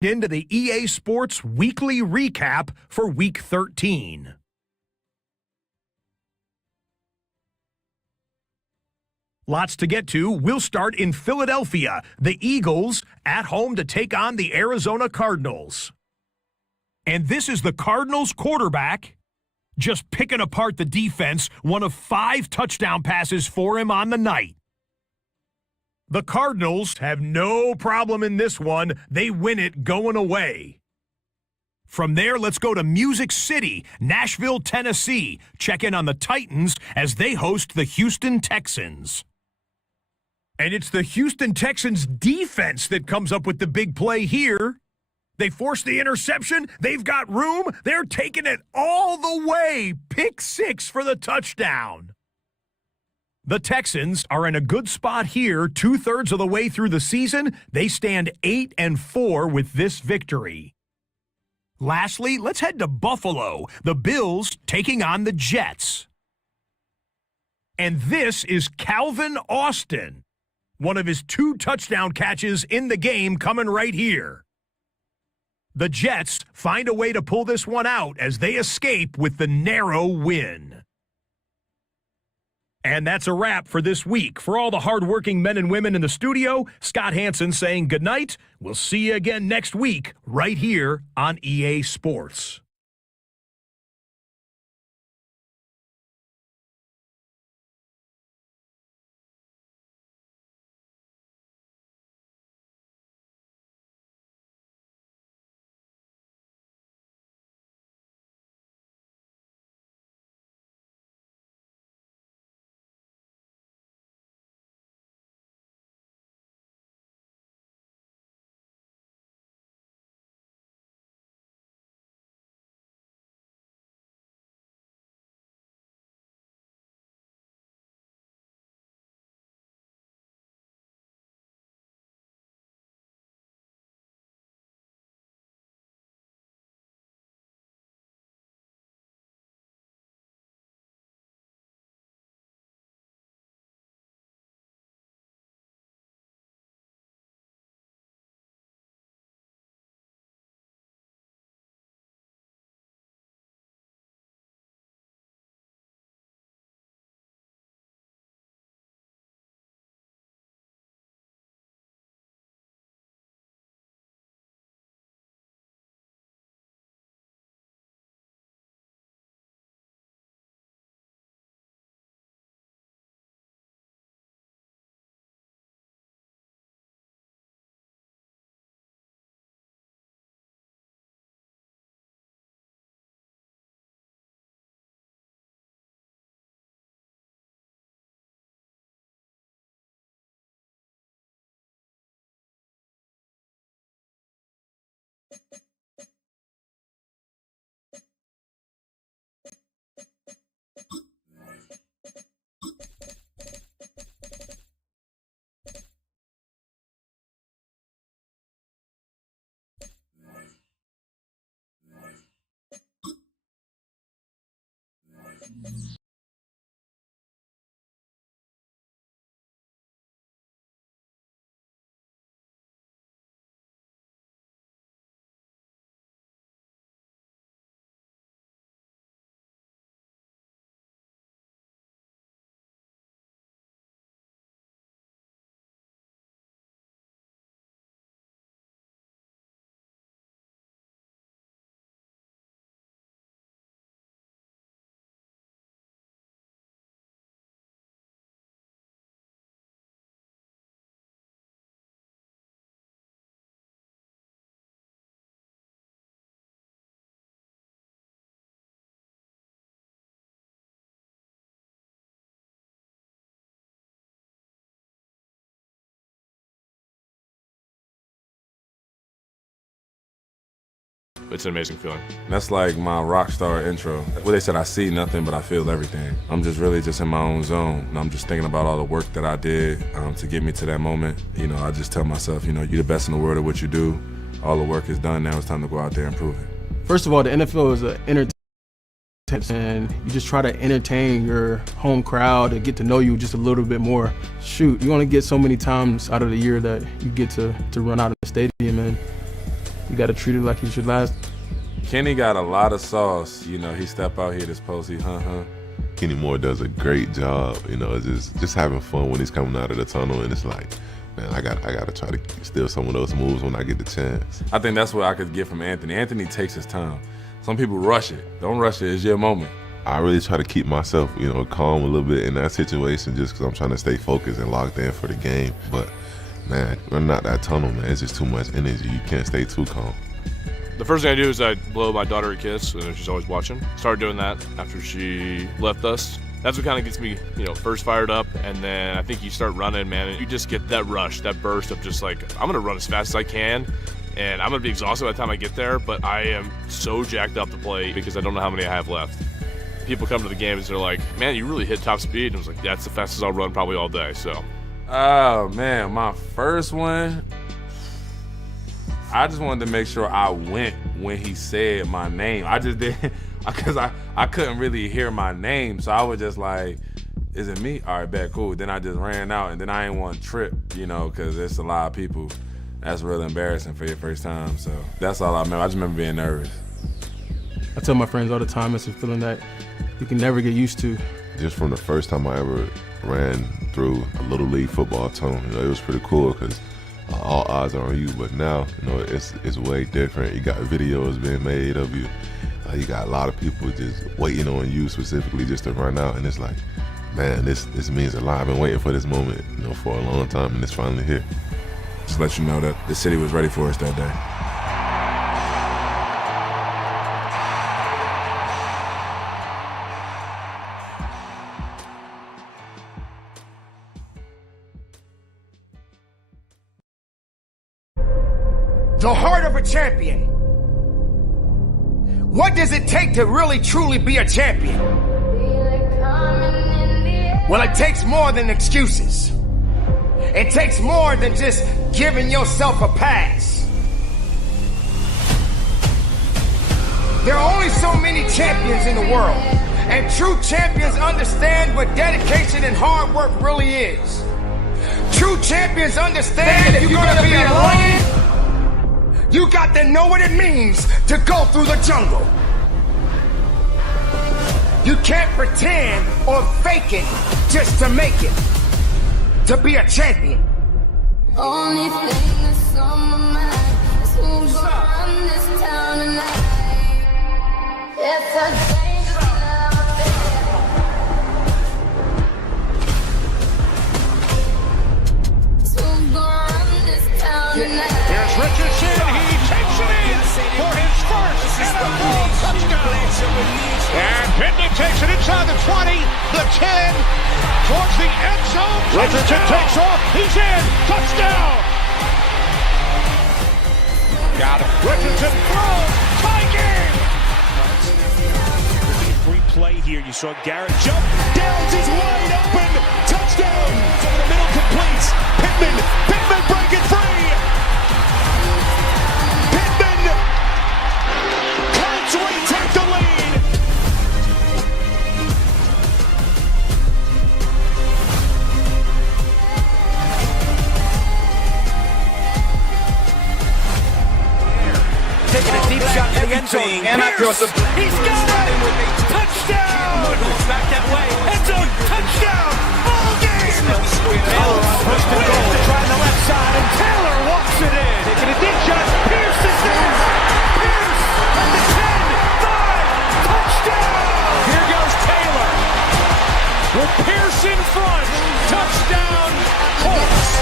Into the EA Sports Weekly Recap for Week 13. Lots to get to. We'll start in Philadelphia. The Eagles at home to take on the Arizona Cardinals. And this is the Cardinals quarterback just picking apart the defense, one of 5 touchdown passes for him on the night. The Cardinals have no problem in this one. They win it going away. From there, let's go to Music City, Nashville, Tennessee. Check in on the Titans as they host the Houston Texans. And it's the Houston Texans defense that comes up with the big play here. They force the interception. They've got room. They're taking it all the way. Pick 6 for the touchdown. The Texans are in a good spot here, 2/3 of the way through the season. They stand 8-4 with this victory. Lastly, let's head to Buffalo. The Bills taking on the Jets. And this is Calvin Austin. One of his 2 touchdown catches in the game coming right here. The Jets find a way to pull this one out as they escape with the narrow win. And that's a wrap for this week. For all the hardworking men and women in the studio, Scott Hansen saying goodnight. We'll see you again next week right here on EA Sports. it's an amazing feeling. That's like my rock star intro. Well, they said I see nothing, but I feel everything. I'm just really just in my own zone. And I'm just thinking about all the work that I did to get me to that moment. You know, I just tell myself, you know, you're the best in the world at what you do. All the work is done. Now it's time to go out there and prove it. First of all, the NFL is an entertainment, and you just try to entertain your home crowd and get to know you just a little bit more. Shoot, you only get so many times out of the year that you get to run out of the stadium, and you got to treat it like you should last. Kenny got a lot of sauce. You know, he step out here this post, he Kenny Moore does a great job. You know, just having fun when he's coming out of the tunnel, and it's like, man, I gotta try to steal some of those moves when I get the chance. I think that's what I could get from Anthony. Anthony takes his time. Some people rush it. Don't rush it. It's your moment. I really try to keep myself, you know, calm a little bit in that situation just because I'm trying to stay focused and locked in for the game. But, man, running out that tunnel, man, it's just too much energy. You can't stay too calm. The first thing I do is I blow my daughter a kiss, and she's always watching. Started doing that after she left us. That's what kind of gets me, you know, first fired up, and then I think you start running, man, and you just get that rush, that burst of just like, I'm gonna run as fast as I can, and I'm gonna be exhausted by the time I get there, but I am so jacked up to play because I don't know how many I have left. People come to the games and they're like, man, you really hit top speed, and I was like, that's the fastest I'll run probably all day, so. Oh, man, my first one, I just wanted to make sure I went when he said my name. I just didn't, because I couldn't really hear my name, so I was just like, is it me? All right, bet, cool. Then I just ran out, and then I ain't want to trip, you know, because there's a lot of people. That's really embarrassing for your first time, so that's all I remember. I just remember being nervous. I tell my friends all the time, it's a feeling that you can never get used to. Just from the first time I ever ran through a Little League football tunnel, you know, it was pretty cool because all eyes are on you. But now, you know, it's way different. You got videos being made of you. You got a lot of people just waiting on you specifically just to run out, and it's like, man, this means a lot. I've been waiting for this moment, you know, for a long time, and it's finally here. Just let you know that the city was ready for us that day. The heart of a champion. What does it take to really truly be a champion? Well, it takes more than excuses. It takes more than just giving yourself a pass. There are only so many champions in the world, and true champions understand what dedication and hard work really is. True champions understand if you're gonna be a lion, you got to know what it means to go through the jungle. You can't pretend or fake it just to make it. To be a champion. Only thing that's on my mind is who's gonna run this town tonight. It's a dangerous love affair. Who's gonna run this town tonight? Here's Richardson. He takes it in for his first NFL touchdown. And Pittman takes it inside the 20, the 10, towards the end zone. Richardson takes off. He's in. Touchdown. Got him. Richardson throws. Tie game. Free play here. You saw Garrett jump. Downs is wide open. Touchdown. Over the middle completes. Pittman breaking free. Pittman. Colts retake the lead. Taking a deep shot to the end zone. And Pierce. He's got it. Touchdown. Back that way. End zone. Touchdown. Ball game. Taylor on first and goal to try on the left side, and Taylor walks it in. Taking a deep shot. Pierce is there. Pierce at the 10, 5, touchdown. Here goes Taylor. With Pierce in front. Touchdown, Colts.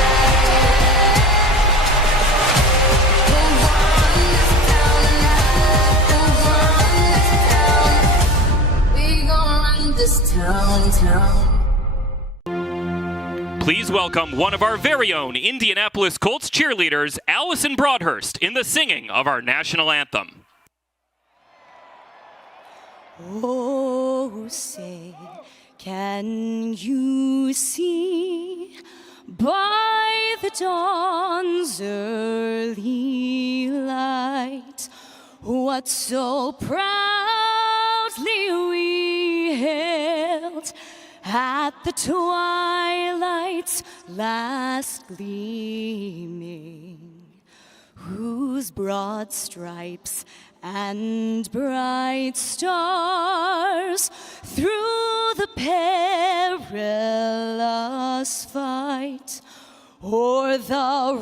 This town. Please welcome one of our very own Indianapolis Colts cheerleaders, Allison Broadhurst, in the singing of our national anthem. Oh, say, can you see by the dawn's early light what so proudly we hailed at the twilight's last gleaming, whose broad stripes and bright stars through the perilous fight o'er the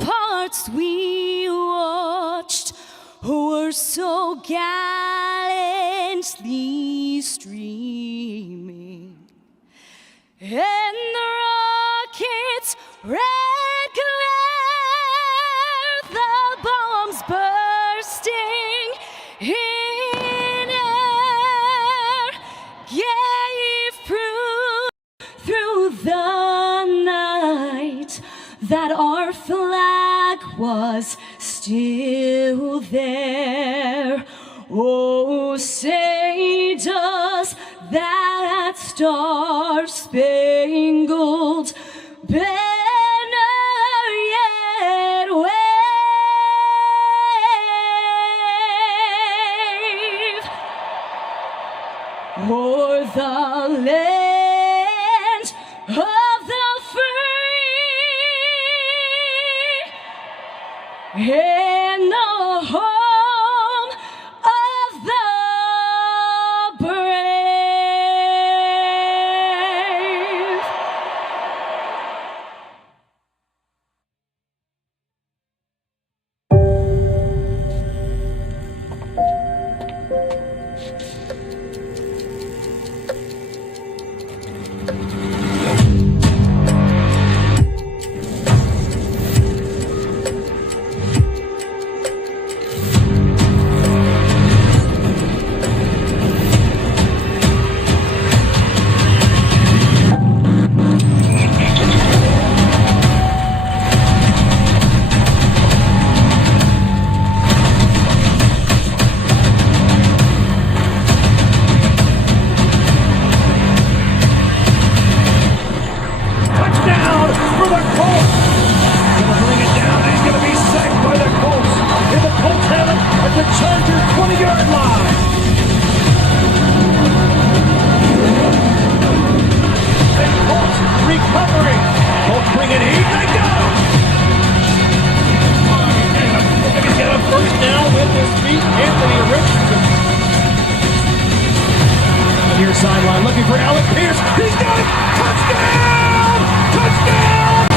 ramparts we watched were so gallantly streaming, and the rockets' red glare, the bombs bursting in air, gave proof through the night that our flag was still there. Oh, say does that star-spangled banner yet wave o'er the land of the free and the home of the brave. Touchdown for the Colts. Gonna bring it down, and he's gonna be sacked by the Colts. And the Colts have it at the Chargers 20-yard line. And Colts recovering. Colts bring it in. They go. He's got a first down with his feet. Anthony Richardson. Near sideline looking for Alec Pierce. He's got it. Touchdown! Touchdown!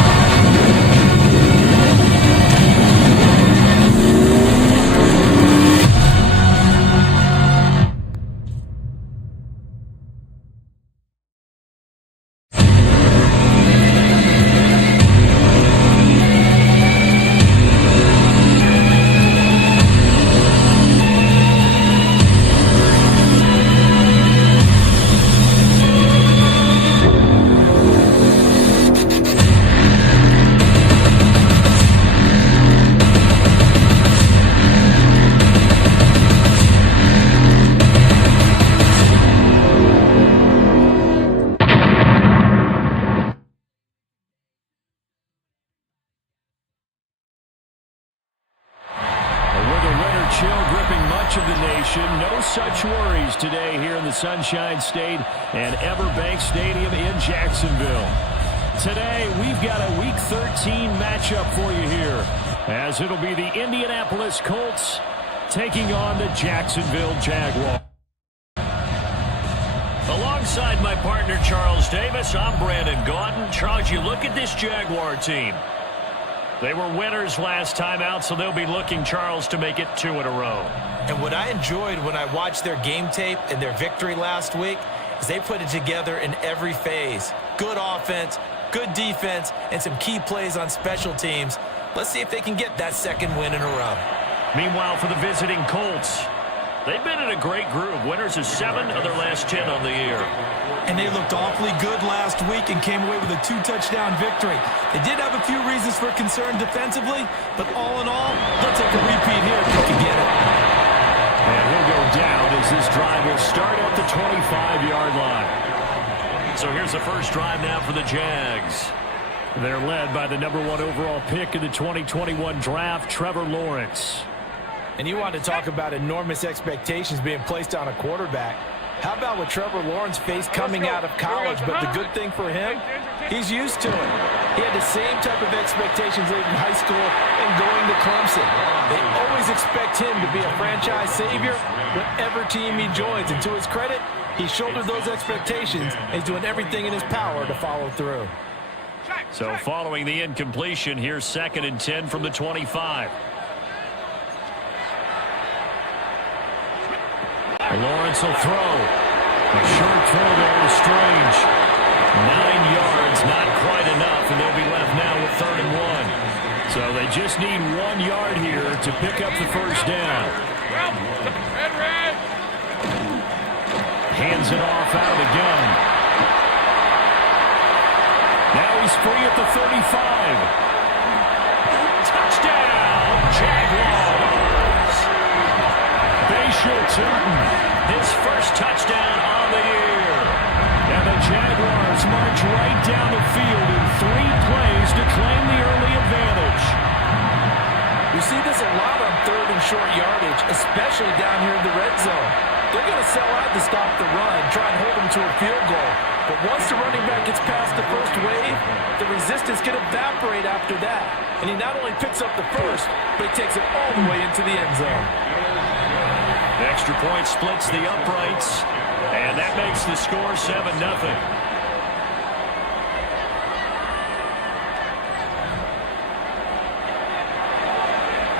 chill gripping much of the nation. No such worries today here in the Sunshine State and Everbank Stadium in Jacksonville. Today, we've got a Week 13 matchup for you here, as it'll be the Indianapolis Colts taking on the Jacksonville Jaguars. Alongside my partner, Charles Davis, I'm Brandon Gaudin. Charles, you look at this Jaguar team. They were winners last time out, so they'll be looking, Charles, to make it 2 in a row. And what I enjoyed when I watched their game tape and their victory last week is they put it together in every phase. Good offense, good defense, and some key plays on special teams. Let's see if they can get that second win in a row. Meanwhile, for the visiting Colts, they've been in a great group. Winners of 7 of their last 10 on the year. And they looked awfully good last week and came away with a 2-touchdown victory. They did have a few reasons for concern defensively, but all in all, they'll take a repeat here if they can get it. And he'll go down as this drive will start at the 25-yard line. So here's the first drive now for the Jags. They're led by the #1 overall pick in the 2021 draft, Trevor Lawrence. And you want to talk about enormous expectations being placed on a quarterback. How about what Trevor Lawrence faced coming out of college? But the good thing for him, he's used to it. He had the same type of expectations leaving high school and going to Clemson. They always expect him to be a franchise savior whatever team he joins. And to his credit, he shouldered those expectations and he's doing everything in his power to follow through. So following the incompletion, here's 2nd and 10 from the 25. Lawrence will throw. A short throw there to Strange. 9 yards, not quite enough, and they'll be left now with 3rd and 1. So they just need 1 yard here to pick up the first down. Hands it off out of the gun. Now he's free at the 35. Touchdown, Jaguars. Bayshore Tootin, his first touchdown on the year. And the Jaguars march right down the field in 3 plays to claim the early advantage. We see this a lot on 3rd and short yardage, especially down here in the red zone. They're going to sell out to stop the run, try and hold them to a field goal. But once the running back gets past the first wave, the resistance can evaporate after that. And he not only picks up the first, but he takes it all the way into the end zone. The extra point splits the uprights, and that makes the score 7-0.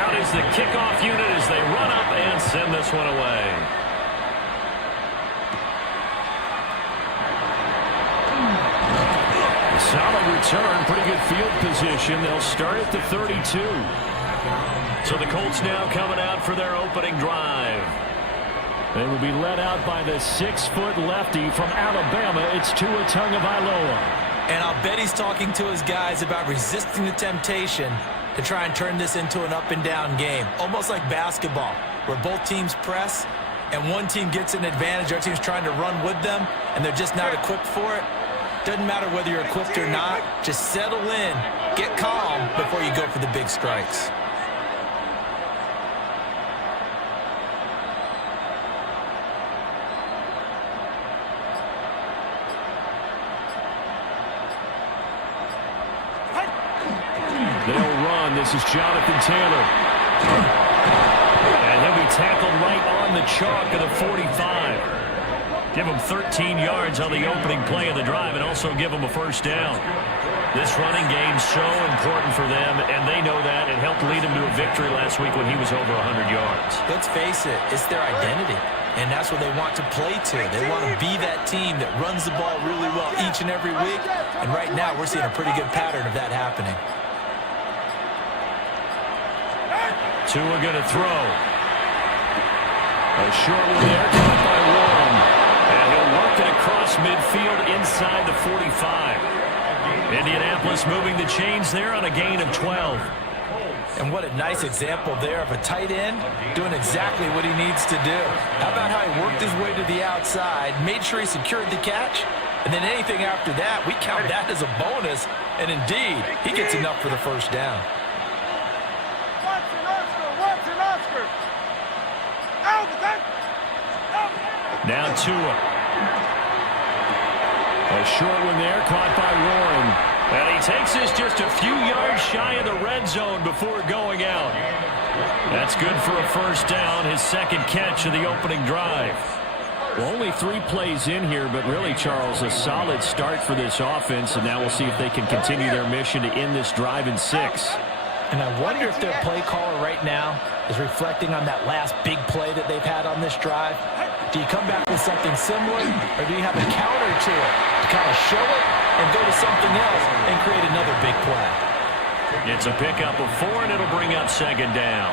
Out is the kickoff unit as they run up and send this one away. Solid return, pretty good field position. They'll start at the 32. So the Colts now coming out for their opening drive. They will be led out by the 6-foot lefty from Alabama. It's Tua Tagovailoa. And I'll bet he's talking to his guys about resisting the temptation to try and turn this into an up-and-down game. Almost like basketball, where both teams press, and one team gets an advantage, our team's trying to run with them, and they're just not equipped for it. Doesn't matter whether you're equipped or not. Just settle in, get calm before you go for the big strikes. They'll run. This is Jonathan Taylor. And he'll be tackled right on the chalk of the 45. Give him 13 yards on the opening play of the drive and also give him a first down. This running game's so important for them, and they know that. It helped lead them to a victory last week when he was over 100 yards. Let's face it, it's their identity, and that's what they want to play to. They want to be that team that runs the ball really well each and every week, and right now we're seeing a pretty good pattern of that happening. Tua going to throw. A short one there, caught by Warren. And he'll work it across midfield inside the 45. Indianapolis moving the chains there on a gain of 12. And what a nice example there of a tight end doing exactly what he needs to do. How about how he worked his way to the outside, made sure he secured the catch, and then anything after that, we count that as a bonus. And indeed, he gets enough for the first down. Now Tua. A short one there, caught by Warren. And he takes this just a few yards shy of the red zone before going out. That's good for a first down, his second catch of the opening drive. Well, only 3 plays in here, but really, Charles, a solid start for this offense, and now we'll see if they can continue their mission to end this drive in 6. And I wonder if their play caller right now is reflecting on that last big play that they've had on this drive. Do you come back with something similar, or do you have a counter to it to kind of show it and go to something else and create another big play? It's a pickup of 4, and it'll bring up second down.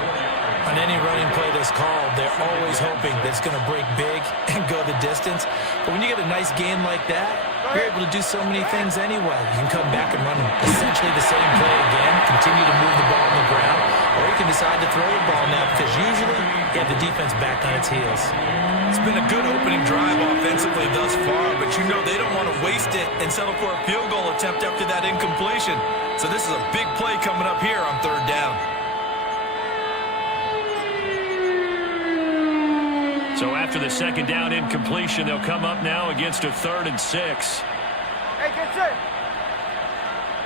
On any running play that's called, they're always hoping that it's going to break big and go the distance. But when you get a nice game like that, you're able to do so many things anyway. You can come back and run essentially the same play again, continue to move the ball on the ground, or you can decide to throw the ball now because usually you have the defense back on its heels. It's been a good opening drive offensively thus far, but you know they don't want to waste it and settle for a field goal attempt after that incompletion. So this is a big play coming up here on 3rd down. So after the 2nd down incompletion, they'll come up now against a 3rd and 6. Hey, get set.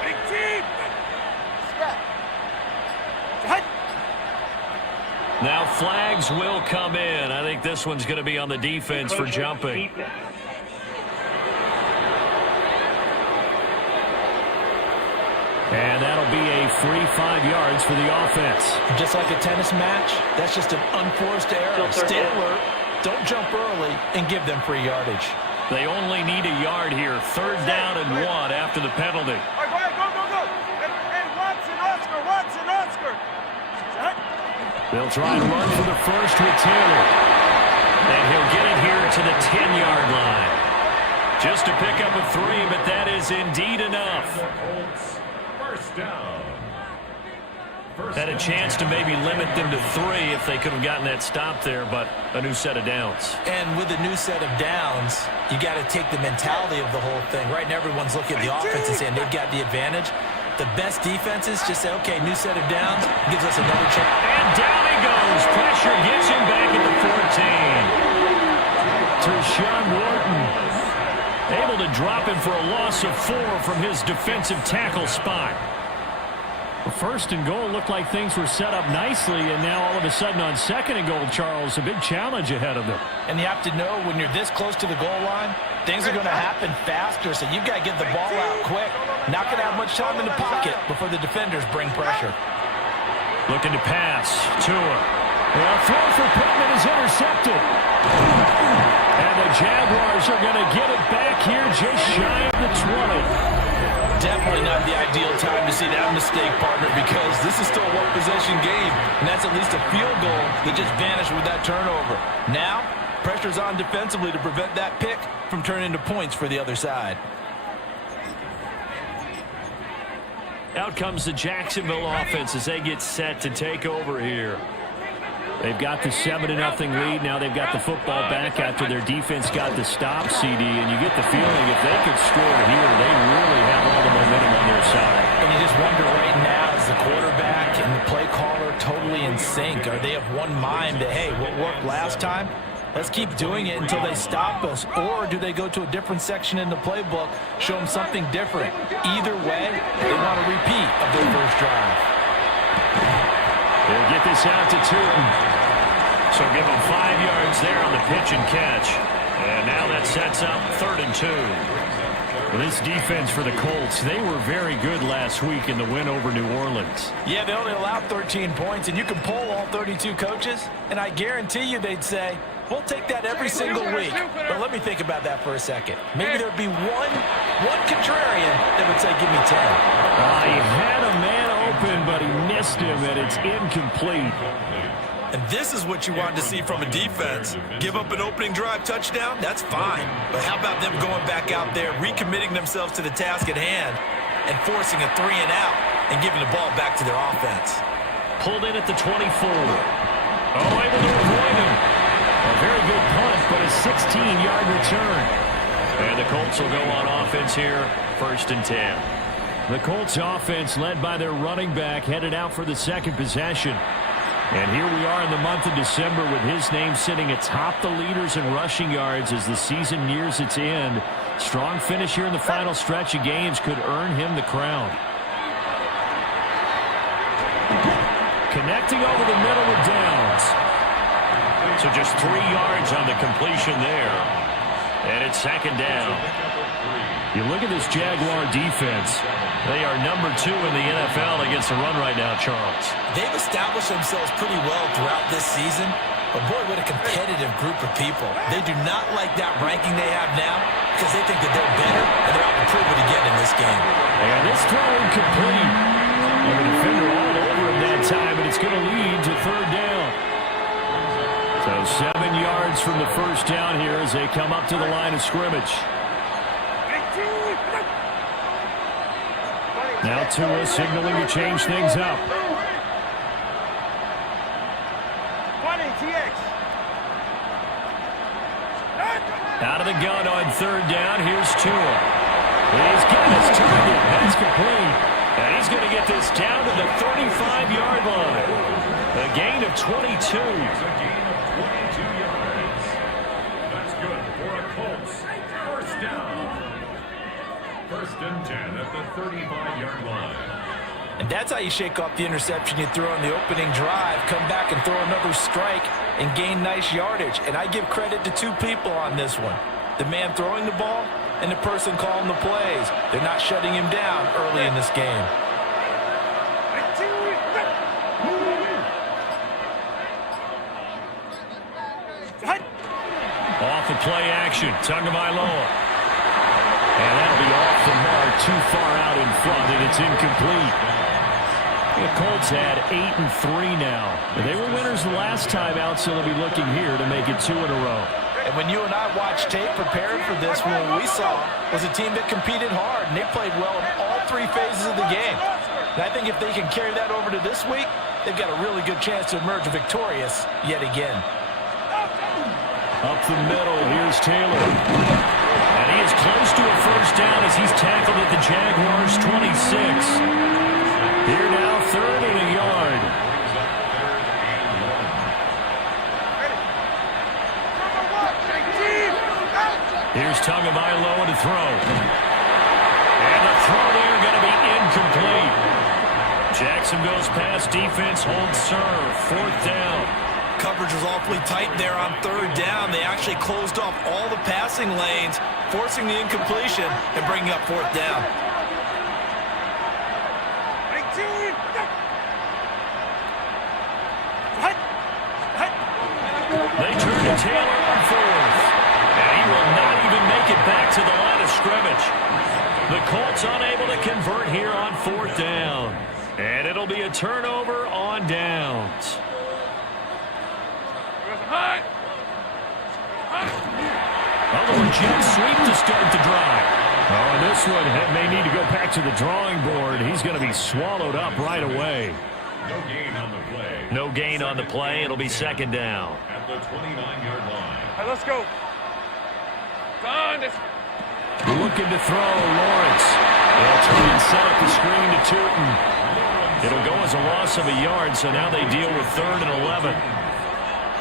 Big team. Now flags will come in. I think this one's going to be on the defense for jumping. And that'll be a free 5 yards for the offense. Just like a tennis match, that's just an unforced error. Stay alert, don't jump early, and give them free yardage. They only need a yard here. 3rd down and 1 after the penalty. All right, go, go, go. And Watson, Oscar. They'll try and run for the first with Taylor. And he'll get it here to the 10-yard line. Just to pick up a 3, but that is indeed enough. Had a chance to maybe limit them to 3 if they could have gotten that stop there, but a new set of downs. And with a new set of downs, you got to take the mentality of the whole thing. Right now, everyone's looking at the offense and saying they've got the advantage. The best defenses just say, okay, new set of downs, gives us another chance. And down he goes. Pressure gets him back at the 14. Tershawn Wharton able to drop him for a loss of 4 from his defensive tackle spot. The 1st and goal looked like things were set up nicely, and now all of a sudden on 2nd and goal, Charles, a big challenge ahead of them. And you have to know when you're this close to the goal line, things are going to happen faster, so you've got to get the ball out quick. Not going to have much time in the pocket before the defenders bring pressure. Looking to pass. Tua. A throw for Pittman is intercepted. And the Jaguars are going to get it back here just shy of the 20. Definitely not the ideal time to see that mistake, partner, because this is still a one-possession game, and that's at least a field goal that just vanished with that turnover. Now, pressure's on defensively to prevent that pick from turning into points for the other side. Out comes the Jacksonville offense as they get set to take over here. They've got the 7-0 lead. Now they've got the football back after their defense got the stop, CD, and you get the feeling if they could score here, they really have all the momentum on their side. And you just wonder right now, is the quarterback and the play caller totally in sync? Are they of one mind that, hey, what worked last time? Let's keep doing it until they stop us. Or do they go to a different section in the playbook, show them something different? Either way, they want a repeat of their first drive. They'll get this out to Tootin. So give them 5 yards there on the pitch and catch. And now that sets up 3rd and 2. Well, this defense for the Colts, they were very good last week in the win over New Orleans. Yeah, they only allowed 13 points, and you can poll all 32 coaches, and I guarantee you they'd say, we'll take that every single week. But let me think about that for a second. Maybe there'd be one contrarian that would say, give me 10. He had a man open, but he missed him, and it's incomplete. And this is what you want to see from a defense. Give up an opening drive touchdown, that's fine. But how about them going back out there, recommitting themselves to the task at hand, and forcing a 3-and-out and giving the ball back to their offense. Pulled in at the 24. Oh, able to avoid him. A very good punt, but a 16-yard return. And the Colts will go on offense here, 1st and 10. The Colts offense led by their running back headed out for the 2nd possession. And here we are in the month of December with his name sitting atop the leaders in rushing yards as the season nears its end. Strong finish here in the final stretch of games could earn him the crown. Connecting over the middle with Downs. So just 3 yards on the completion there. And it's 2nd down. You look at this Jaguar defense. They are number 2 in the NFL against the run right now, Charles. They've established themselves pretty well throughout this season. But boy, what a competitive group of people. They do not like that ranking they have now because they think that they're better and they're out to prove it again in this game. And this throw incomplete. And the defender all over him that time, and it's going to lead to 3rd down. So 7 yards from the first down here as they come up to the line of scrimmage. Now Tua signaling to change things up. Out of the gun on third down. Here's Tua. He's got his target. That's complete. And he's going to get this down to the 35-yard line. A gain of 22. That's good for a Colts. First down. First and 10 at the 35-yard line. And that's how you shake off the interception you threw on the opening drive, come back and throw another strike and gain nice yardage. And I give credit to two people on this one. The man throwing the ball and the person calling the plays. They're not shutting him down early in this game. Off the play action. Tagovailoa. And that'll be off the mark, too far out in front, and it's incomplete. The Colts had 8-3 now. They were winners the last time out, so they'll be looking here to make it 2 in a row. And when you and I watched tape preparing for this, what we saw was a team that competed hard, and they played well in all three phases of the game. And I think if they can carry that over to this week, they've got a really good chance to emerge victorious yet again. Up the middle, here's Taylor. And he is close to a first down as he's tackled at the Jaguars' 26. Here now, third and a yard. Here's Tagovailoa to throw. And the throw there going to be incomplete. Jacksonville's pass defense holds serve. Fourth down. Coverage was awfully tight there on third down. They actually closed off all the passing lanes, forcing the incompletion and bringing up fourth down. They turn to Taylor on fourth. And he will not even make it back to the line of scrimmage. The Colts unable to convert here on fourth down. And it'll be a turnover on downs. A jet sweep to start the drive. Oh, this one may need to go back to the drawing board. He's going to be swallowed up right away. No gain on the play. No gain on the play. It'll be second down. At the 29-yard line. Hey, let's go. Looking to throw, Lawrence. They'll try and set up the screen to Tootin. It'll go as a loss of a yard, so now they deal with third and 11.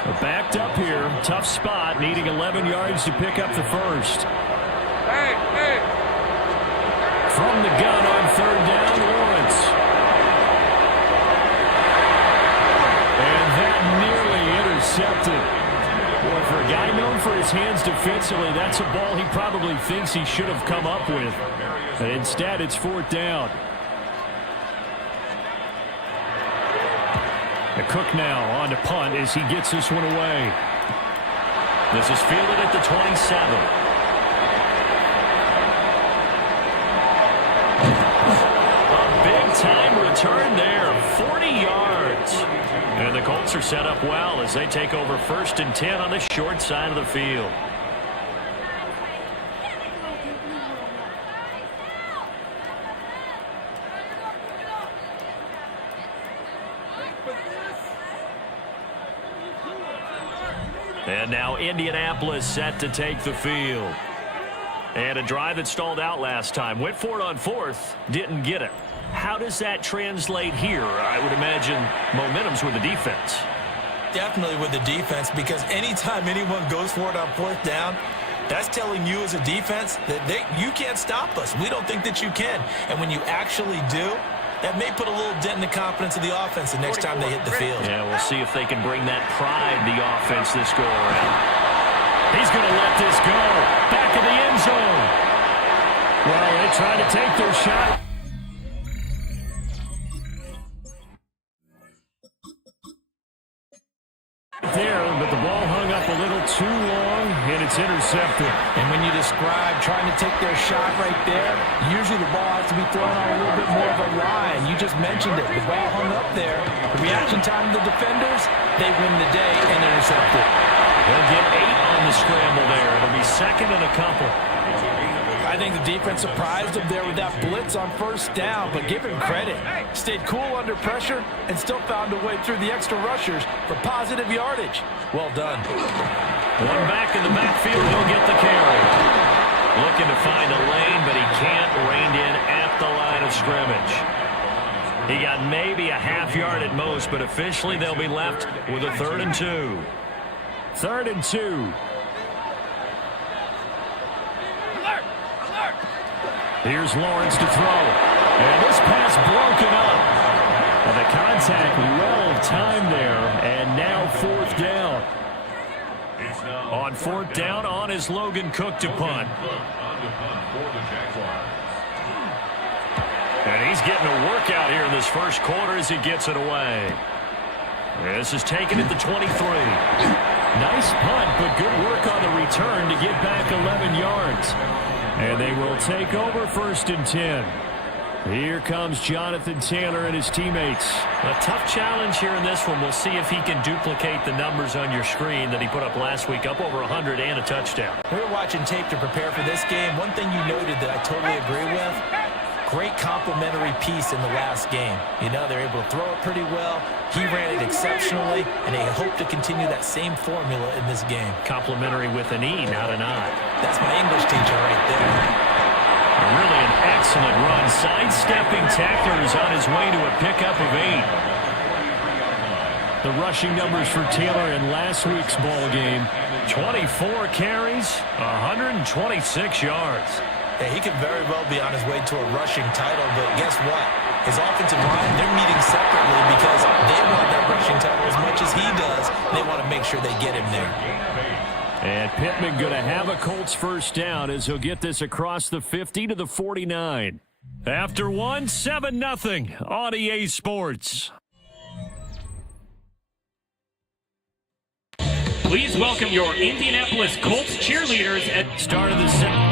They're backed up here. Tough spot, needing 11 yards to pick up the first. Hey. From the gun on third down, Lawrence. And that nearly intercepted. Boy, for a guy known for his hands defensively, that's a ball he probably thinks he should have come up with. But instead, it's fourth down. The Cook now on to punt as he gets this one away. This is fielded at the 27. A big-time return there, 40 yards. And the Colts are set up well as they take over first and 10 on the short side of the field. And now Indianapolis set to take the field. And a drive that stalled out last time. Went for it on fourth, didn't get it. How does that translate here? I would imagine momentum's with the defense. Definitely with the defense, because anytime anyone goes for it on fourth down, that's telling you as a defense that you can't stop us. We don't think that you can. And when you actually do, that may put a little dent in the confidence of the offense the next time they hit the field. Yeah, we'll see if they can bring that pride, the offense, this go around. He's going to let this go. Back in the end zone. Well, they try to take their shot. There, but the ball hung up a little too long, and it's intercepted. And when you describe trying to take their shot right there, usually the ball has to be thrown on a little bit more of a line. You just mentioned it. The ball hung up there. The reaction time of the defenders, they win the day and intercept it. They'll get 8 on the scramble there. It'll be second and a couple. I think the defense surprised him there with that blitz on first down, but give him credit. Stayed cool under pressure and still found a way through the extra rushers for positive yardage. Well done. One back in the backfield, he'll get the carry. Looking to find a lane, but he can't. Reined in at the line of scrimmage. He got maybe a half yard at most, but officially they'll be left with a 3rd and 2. 3rd and 2. Here's Lawrence to throw. And this pass broken up. And the contact well timed there. And now 4th down. On 4th down, on is Logan Cook to punt. And he's getting a workout here in this first quarter as he gets it away. This is taken at the 23. Nice punt, but good work on the return to get back 11 yards. And they will take over 1st and 10. Here comes Jonathan Taylor and his teammates. A tough challenge here in this one. We'll see if he can duplicate the numbers on your screen that he put up last week, up over 100 and a touchdown. We were watching tape to prepare for this game. One thing you noted that I totally agree with, great complementary piece in the last game. You know, they're able to throw it pretty well. He ran it exceptionally, and they hope to continue that same formula in this game. Complementary with an E, not an I. That's my English teacher right there. Really an excellent run. Sidestepping tackler is on his way to a pickup of 8. The rushing numbers for Taylor in last week's ball game. 24 carries, 126 yards. Yeah, he could very well be on his way to a rushing title, but guess what? His offensive line, they're meeting separately because they want that rushing title as much as he does. They want to make sure they get him there. And Pittman going to have a Colts 1st down as he'll get this across the 50 to the 49. After 1, 7-0 on EA Sports. Please welcome your Indianapolis Colts cheerleaders at start of the second.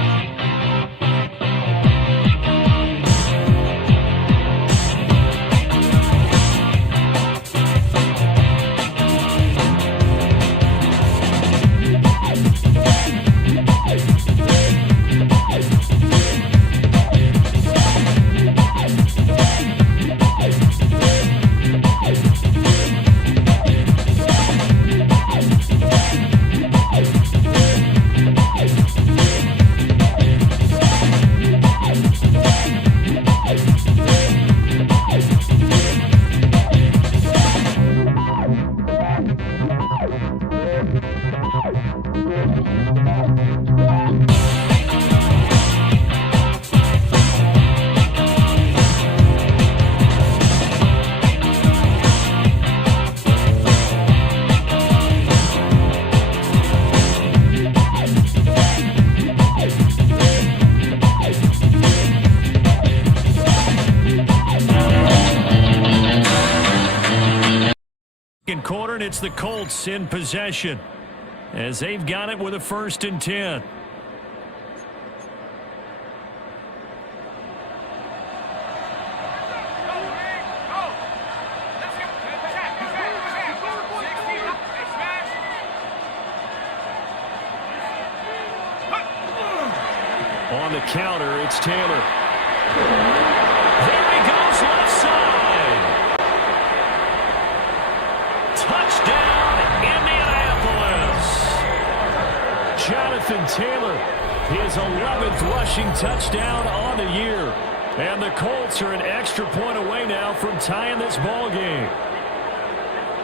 Quarter, and it's the Colts in possession as they've got it with a 1st and 10. On the counter, it's Taylor. There he goes, left side. Touchdown, Indianapolis. Jonathan Taylor, his 11th rushing touchdown on the year. And the Colts are an extra point away now from tying this ball game.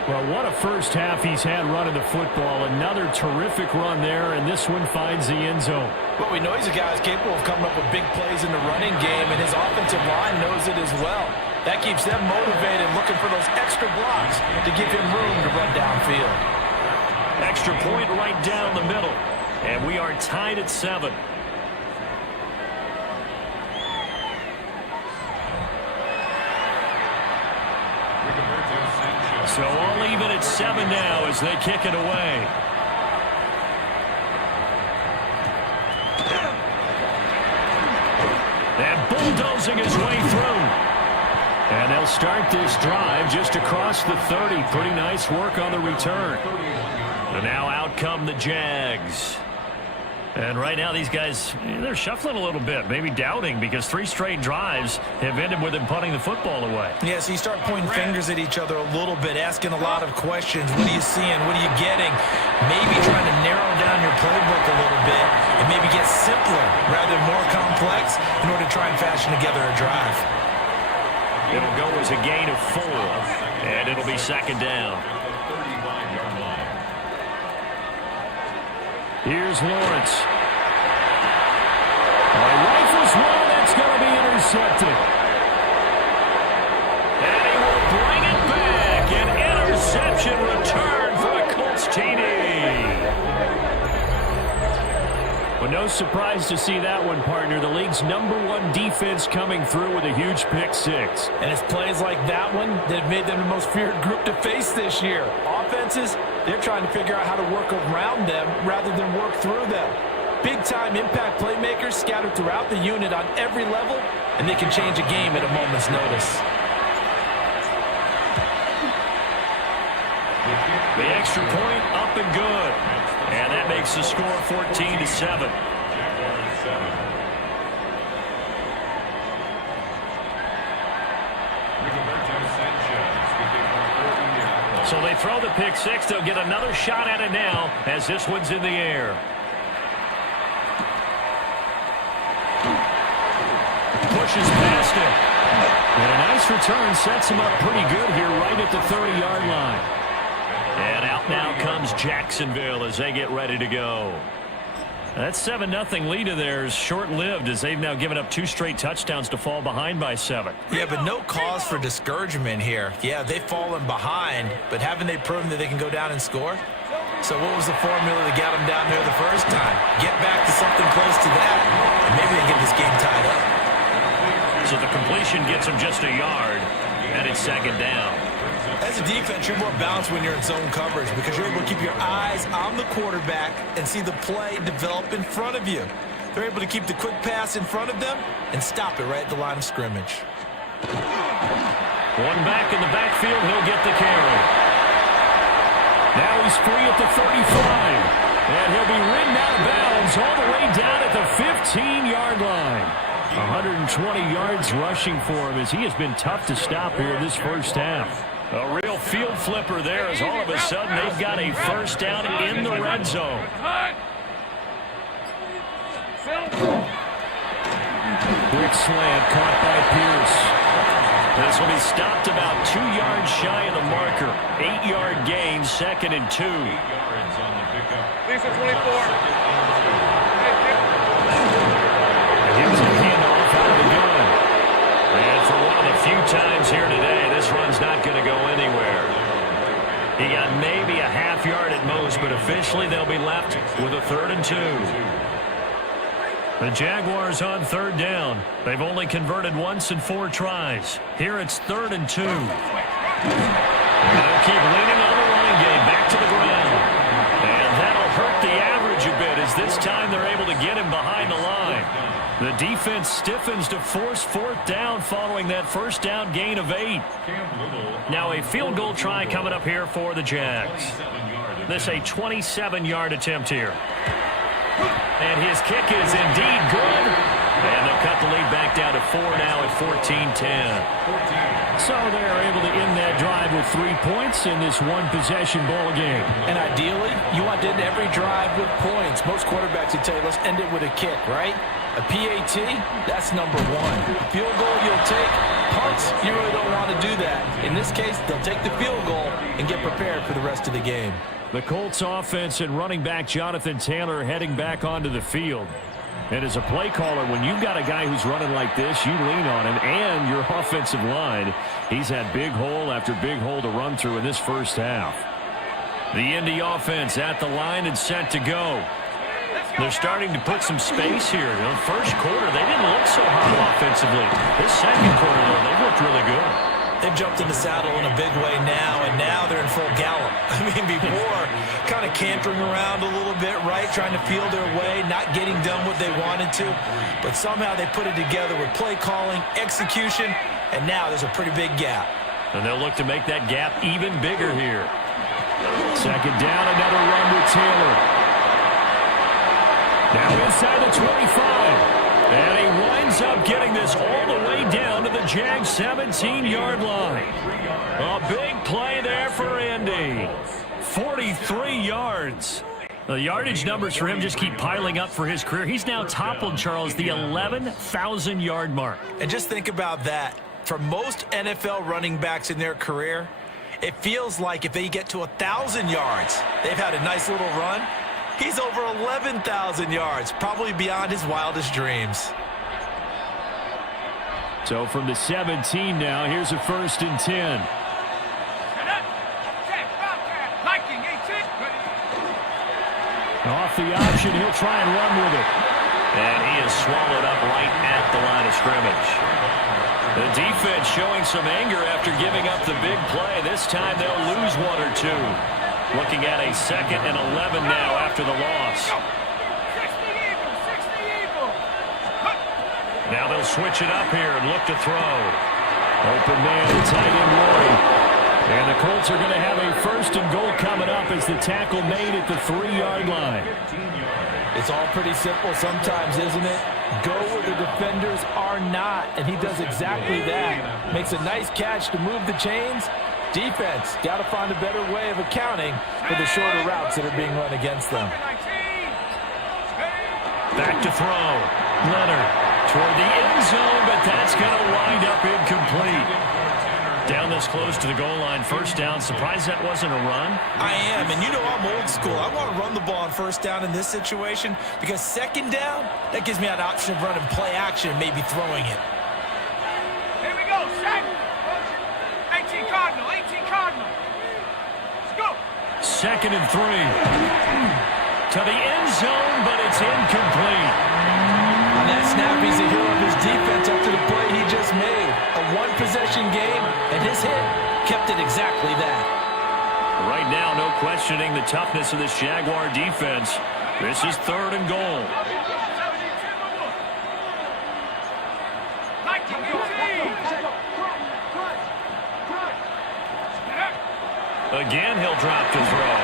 Well, what a first half he's had running the football. Another terrific run there, and this one finds the end zone. Well, we know he's a guy who's capable of coming up with big plays in the running game, and his offensive line knows it as well. That keeps them motivated, looking for those extra blocks to give him room to run downfield. Extra point right down the middle, and we are tied at 7. So all even at 7 now as they kick it away. And bulldozing his way through. And they'll start this drive just across the 30. Pretty nice work on the return. And now out come the Jags. And right now these guys, they're shuffling a little bit, maybe doubting, because 3 straight drives have ended with them punting the football away. Yeah, so you start pointing fingers at each other a little bit, asking a lot of questions. What are you seeing? What are you getting? Maybe trying to narrow down your playbook a little bit and maybe get simpler rather than more complex in order to try and fashion together a drive. It'll go as a gain of 4, and it'll be 2nd down. Here's Lawrence. Rifles one, that's going to be intercepted. And he will bring it back. An interception return for a Colts TD. Well, no surprise to see that one, partner. The league's #1 defense coming through with a huge pick 6. And it's plays like that one that have made them the most feared group to face this year. Offenses, they're trying to figure out how to work around them rather than work through them. Big-time impact playmakers scattered throughout the unit on every level, and they can change a game at a moment's notice. The extra point up and good. And that makes the score 14-7. So they throw the pick 6. They'll get another shot at it now as this one's in the air. Pushes past him. And a nice return sets him up pretty good here right at the 30-yard line. And out now comes Jacksonville as they get ready to go. That 7-0 lead of theirs short-lived as they've now given up 2 straight touchdowns to fall behind by 7. Yeah, but no cause for discouragement here. Yeah, they've fallen behind, but haven't they proven that they can go down and score? So what was the formula that got them down there the first time? Get back to something close to that, and maybe they get this game tied up. So the completion gets them just a yard, and it's 2nd down. As a defense, you're more balanced when you're in zone coverage because you're able to keep your eyes on the quarterback and see the play develop in front of you. They're able to keep the quick pass in front of them and stop it right at the line of scrimmage. One back in the backfield, he'll get the carry. Now he's free at the 35, and he'll be ridden out of bounds all the way down at the 15-yard line. 120 yards rushing for him as he has been tough to stop here this first half. A real field flipper there as all of a sudden they've got a first down in the red zone. Quick slant caught by Pierce. This will be stopped about 2 yards shy of the marker. 8-yard gain, 2nd and 2. Here's a handoff out of the gun. And for one of the few times here today, this run's not going to go anywhere. He got maybe a half yard at most, but officially they'll be left with a 3rd and 2. The Jaguars on 3rd down. They've only converted once in 4 tries. Here it's 3rd and 2. And they'll keep leaning on the running game back to the ground. And that'll hurt the average a bit as this time they're able to get him behind the line. The defense stiffens to force 4th down following that first down gain of 8. Now a field goal try coming up here for the Jags. This a 27-yard attempt here. And his kick is indeed good. And they'll cut the lead back down to 4 now at 14-10. So they're able to end that drive with 3 points in this one-possession ball game. And ideally, you want to end every drive with points. Most quarterbacks would tell you, let's end it with a kick, right? A PAT, that's #1. Field goal you'll take. Punts, you really don't want to do that. In this case, they'll take the field goal and get prepared for the rest of the game. The Colts offense and running back Jonathan Taylor heading back onto the field. And as a play caller, when you've got a guy who's running like this, you lean on him and your offensive line. He's had big hole after big hole to run through in this first half. The Indy offense at the line and set to go. They're starting to put some space here. In the first quarter, they didn't look so hot offensively. This second quarter, though, they've looked really good. They've jumped in the saddle in a big way now, and now they're in full gallop. I mean, before, kind of cantering around a little bit, right, trying to feel their way, not getting done what they wanted to. But somehow they put it together with play calling, execution, and now there's a pretty big gap. And they'll look to make that gap even bigger here. 2nd down, another run with Taylor. Now inside the 25. And he winds up getting this all the way down to the Jags 17-yard line. A big play there for Indy. 43 yards. The yardage numbers for him just keep piling up for his career. He's now toppled, Charles, the 11,000-yard mark. And just think about that. For most NFL running backs in their career, it feels like if they get to 1,000 yards, they've had a nice little run. He's over 11,000 yards, probably beyond his wildest dreams. So from the 17 now, here's a 1st and 10. Off the option, he'll try and run with it. And he is swallowed up right at the line of scrimmage. The defense showing some anger after giving up the big play. This time they'll lose 1 or 2. Looking at a 2nd and 11 now after the loss. Now they'll switch it up here and look to throw. Open man to tight end Lloyd. And the Colts are going to have a 1st and goal coming up as the tackle made at the 3-yard line. It's all pretty simple sometimes, isn't it? Go where the defenders are not, and he does exactly that. Makes a nice catch to move the chains. Defense, got to find a better way of accounting for the shorter routes that are being run against them. Back to throw. Leonard toward the end zone, but that's going to wind up incomplete. Down this close to the goal line, 1st down. Surprised that wasn't a run? I am, and you know I'm old school. I want to run the ball on 1st down in this situation because 2nd down, that gives me an option of running play action and maybe throwing it. Here we go, set. 18 Cardinal, 18 Cardinal. Let's go. 2nd and 3. To the end zone, but it's incomplete. On that snap, he's a hero of his defense after the play he just made. A one-possession game, and his hit kept it exactly that. Right now, no questioning the toughness of this Jaguar defense. This is 3rd and goal. Again, he'll drop to throw.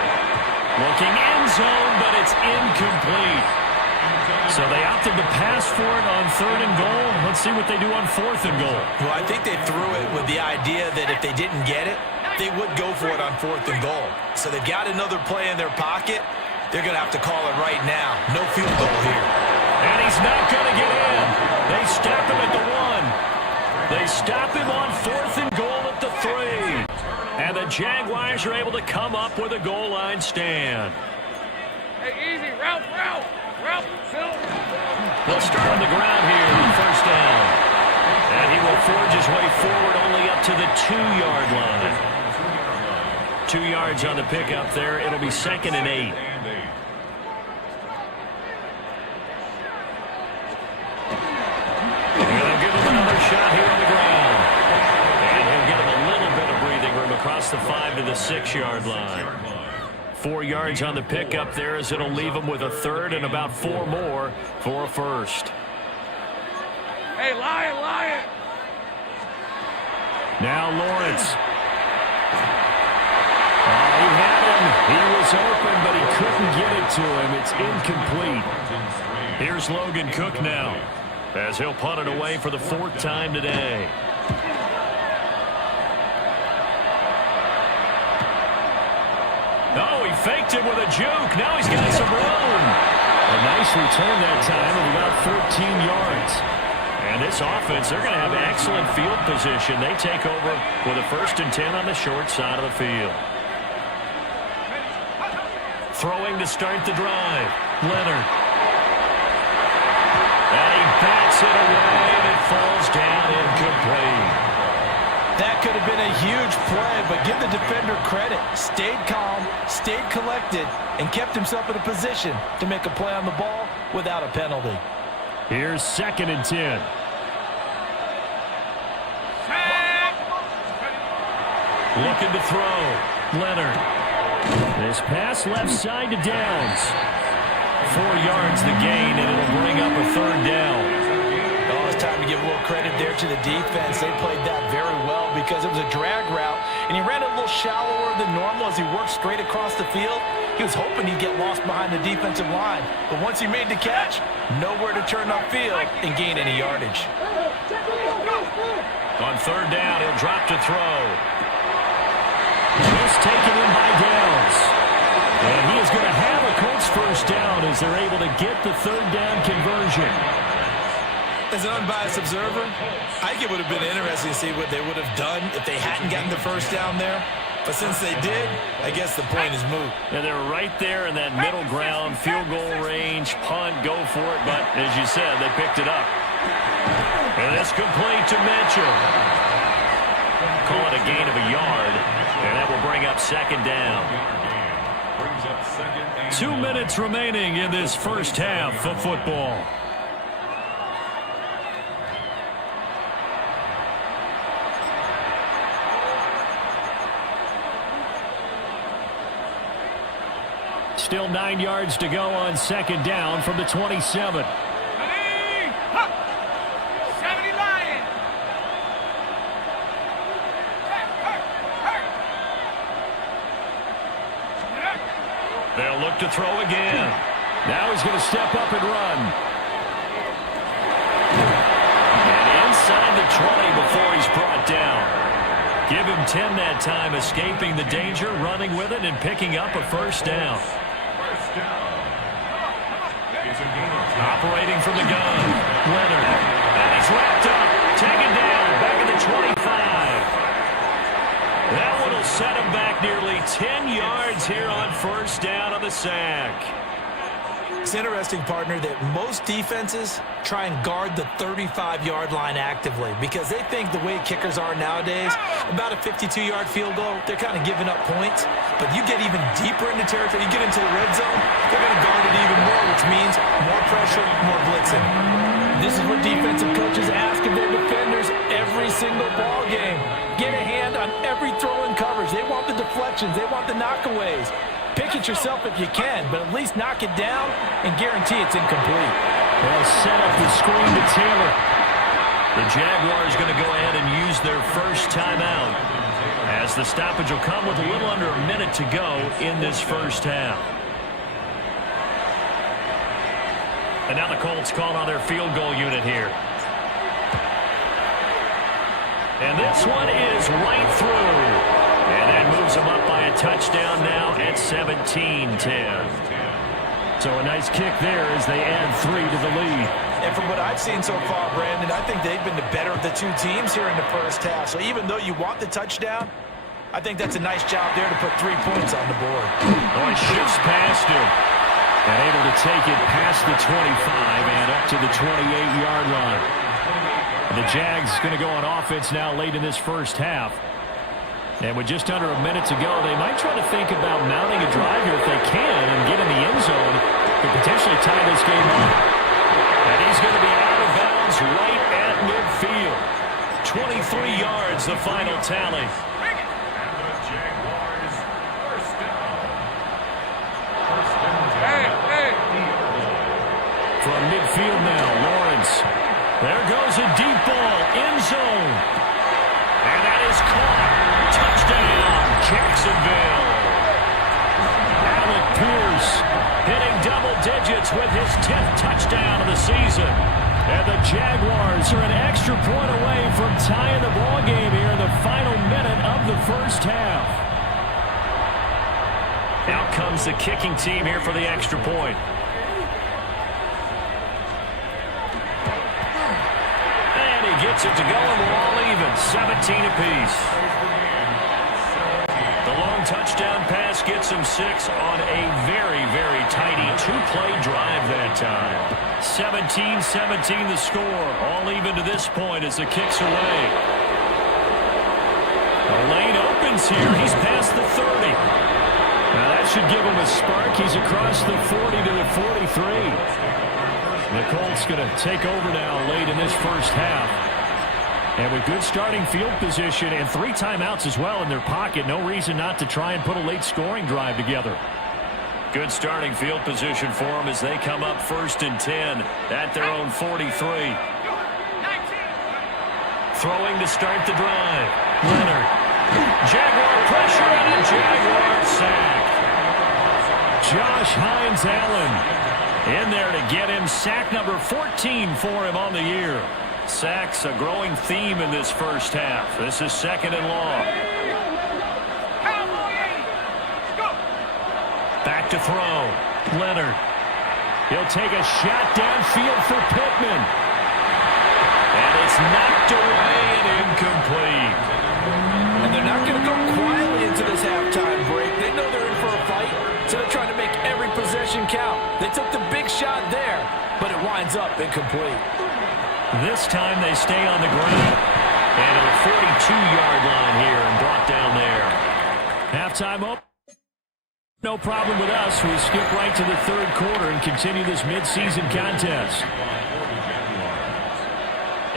Looking end zone, but it's incomplete. So they opted to pass for it on 3rd and goal. Let's see what they do on 4th and goal. Well, I think they threw it with the idea that if they didn't get it, they would go for it on 4th and goal. So they've got another play in their pocket. They're going to have to call it right now. No field goal here. And he's not going to get in. They stop him at the 1. They stop him on 4th and goal at the 3. And the Jaguars are able to come up with a goal line stand. Hey, easy, Ralph, Phil. He'll start on the ground here on 1st down. And he will forge his way forward only up to the 2-yard line. 2 yards on the pickup there. It'll be 2nd and 8. They'll give him another shot here on the ground. And he'll give him a little bit of breathing room across the 5 to the 6-yard line. 4 yards on the pickup there as it'll leave him with a 3rd and about 4 more for a 1st. Hey, Lion. Now Lawrence. He had him. He was open, but he couldn't get it to him. It's incomplete. Here's Logan Cook now as he'll punt it away for the 4th time today. Oh, he faked him with a juke. Now he's got some room. A nice return that time of about 14 yards. And this offense, they're going to have excellent field position. They take over with a 1st and 10 on the short side of the field. Throwing to start the drive. Leonard. And he bats it away, and it falls down incomplete. That could have been a huge play, but give the defender credit. Stayed calm, stayed collected, and kept himself in a position to make a play on the ball without a penalty. Here's 2nd and 10. Looking to throw. Leonard. This pass left side to Downs. 4 yards the gain, and it'll bring up a 3rd down. Oh, it's time to give a little credit there to the defense. They played that very well because it was a drag route, and he ran a little shallower than normal as he worked straight across the field. He was hoping he'd get lost behind the defensive line. But once he made the catch, nowhere to turn upfield and gain any yardage. On third down, he'll drop to throw. This taken in by Downs. And he is going to have a Colts first down as they're able to get the third down conversion. As an unbiased observer, I think it would have been interesting to see what they would have done if they hadn't gotten the first down there. But since they did, I guess the point is moot. And they're right there in that middle ground, field goal range, punt, go for it. But as you said, they picked it up. And it's complete to Mitchell. Call it a gain of a yard, and that will bring up second down. 2 minutes remaining in this first half of football. Still 9 yards to go on second down from the 27. They'll look to throw again. Now he's going to step up and run. And inside the 20 before he's brought down. Give him 10 that time, escaping the danger, running with it, and picking up a first down. Operating from the gun, Leonard. And he's wrapped up, taken down, back at the 25. That one will set him back nearly 10 yards here on first down on the sack. It's interesting, partner, that most defenses try and guard the 35-yard line actively because they think the way kickers are nowadays, about a 52-yard field goal, they're kind of giving up points. But you get even deeper into territory, you get into the red zone, they're going to guard it even more, which means more pressure, more blitzing. This is what defensive coaches ask of their defenders every single ball game. Get a hand on every throw in coverage. They want the deflections. They want the knockaways. Pick it yourself if you can, but at least knock it down and guarantee it's incomplete. They'll set up the screen to Taylor. The Jaguars going to go ahead and use their first timeout as the stoppage will come with a little under a minute to go in this first half. And now the Colts call on their field goal unit here. And this one is right through. And that moves them up by a touchdown now at 17-10. So a nice kick there as they add 3 to the lead. And from what I've seen so far, Brandon, I think they've been the better of the two teams here in the first half. So even though you want the touchdown, I think that's a nice job there to put 3 points on the board. Oh, he shifts past him. And able to take it past the 25 and up to the 28-yard line. The Jags going to go on offense now late in this first half. And with just under a minute to go, they might try to think about mounting a drive here if they can and get in the end zone to potentially tie this game up. And he's going to be out of bounds right at midfield. 23 yards, the final tally. From midfield now, Lawrence. There goes a deep ball, end zone. And that is caught. Touchdown, Jacksonville. Alec Pierce hitting double digits with his 10th touchdown of the season. And the Jaguars are an extra point away from tying the ball game here in the final minute of the first half. Out comes the kicking team here for the extra point. And he gets it to go, and we're all even, 17 apiece. The long touchdown pass gets him 6 on a very, very tidy 2-play drive that time. 17-17 the score. All even to this point as the kick's away. The lane opens here. He's past the 30. Now that should give him a spark. He's across the 40 to the 43. The Colts going to take over now late in this first half. And with good starting field position and 3 timeouts as well in their pocket, no reason not to try and put a late scoring drive together. Good starting field position for them as they come up 1st and 10 at their own 43. Throwing to start the drive. Leonard. Jaguar pressure and a Jaguar sack. Josh Hines Allen in there to get him sack number 14 for him on the year. Sacks a growing theme in this first half. This is 2nd and long. Back to throw. Leonard. He'll take a shot downfield for Pittman. And it's knocked away and incomplete. And they're not going to go quietly into this halftime break. They know they're in for a fight, so they're trying to make every possession count. They took the big shot there, but it winds up incomplete. This time they stay on the ground. And at the 42-yard line here and brought down there. Halftime open. No problem with us. We skip right to the 3rd quarter and continue this midseason contest.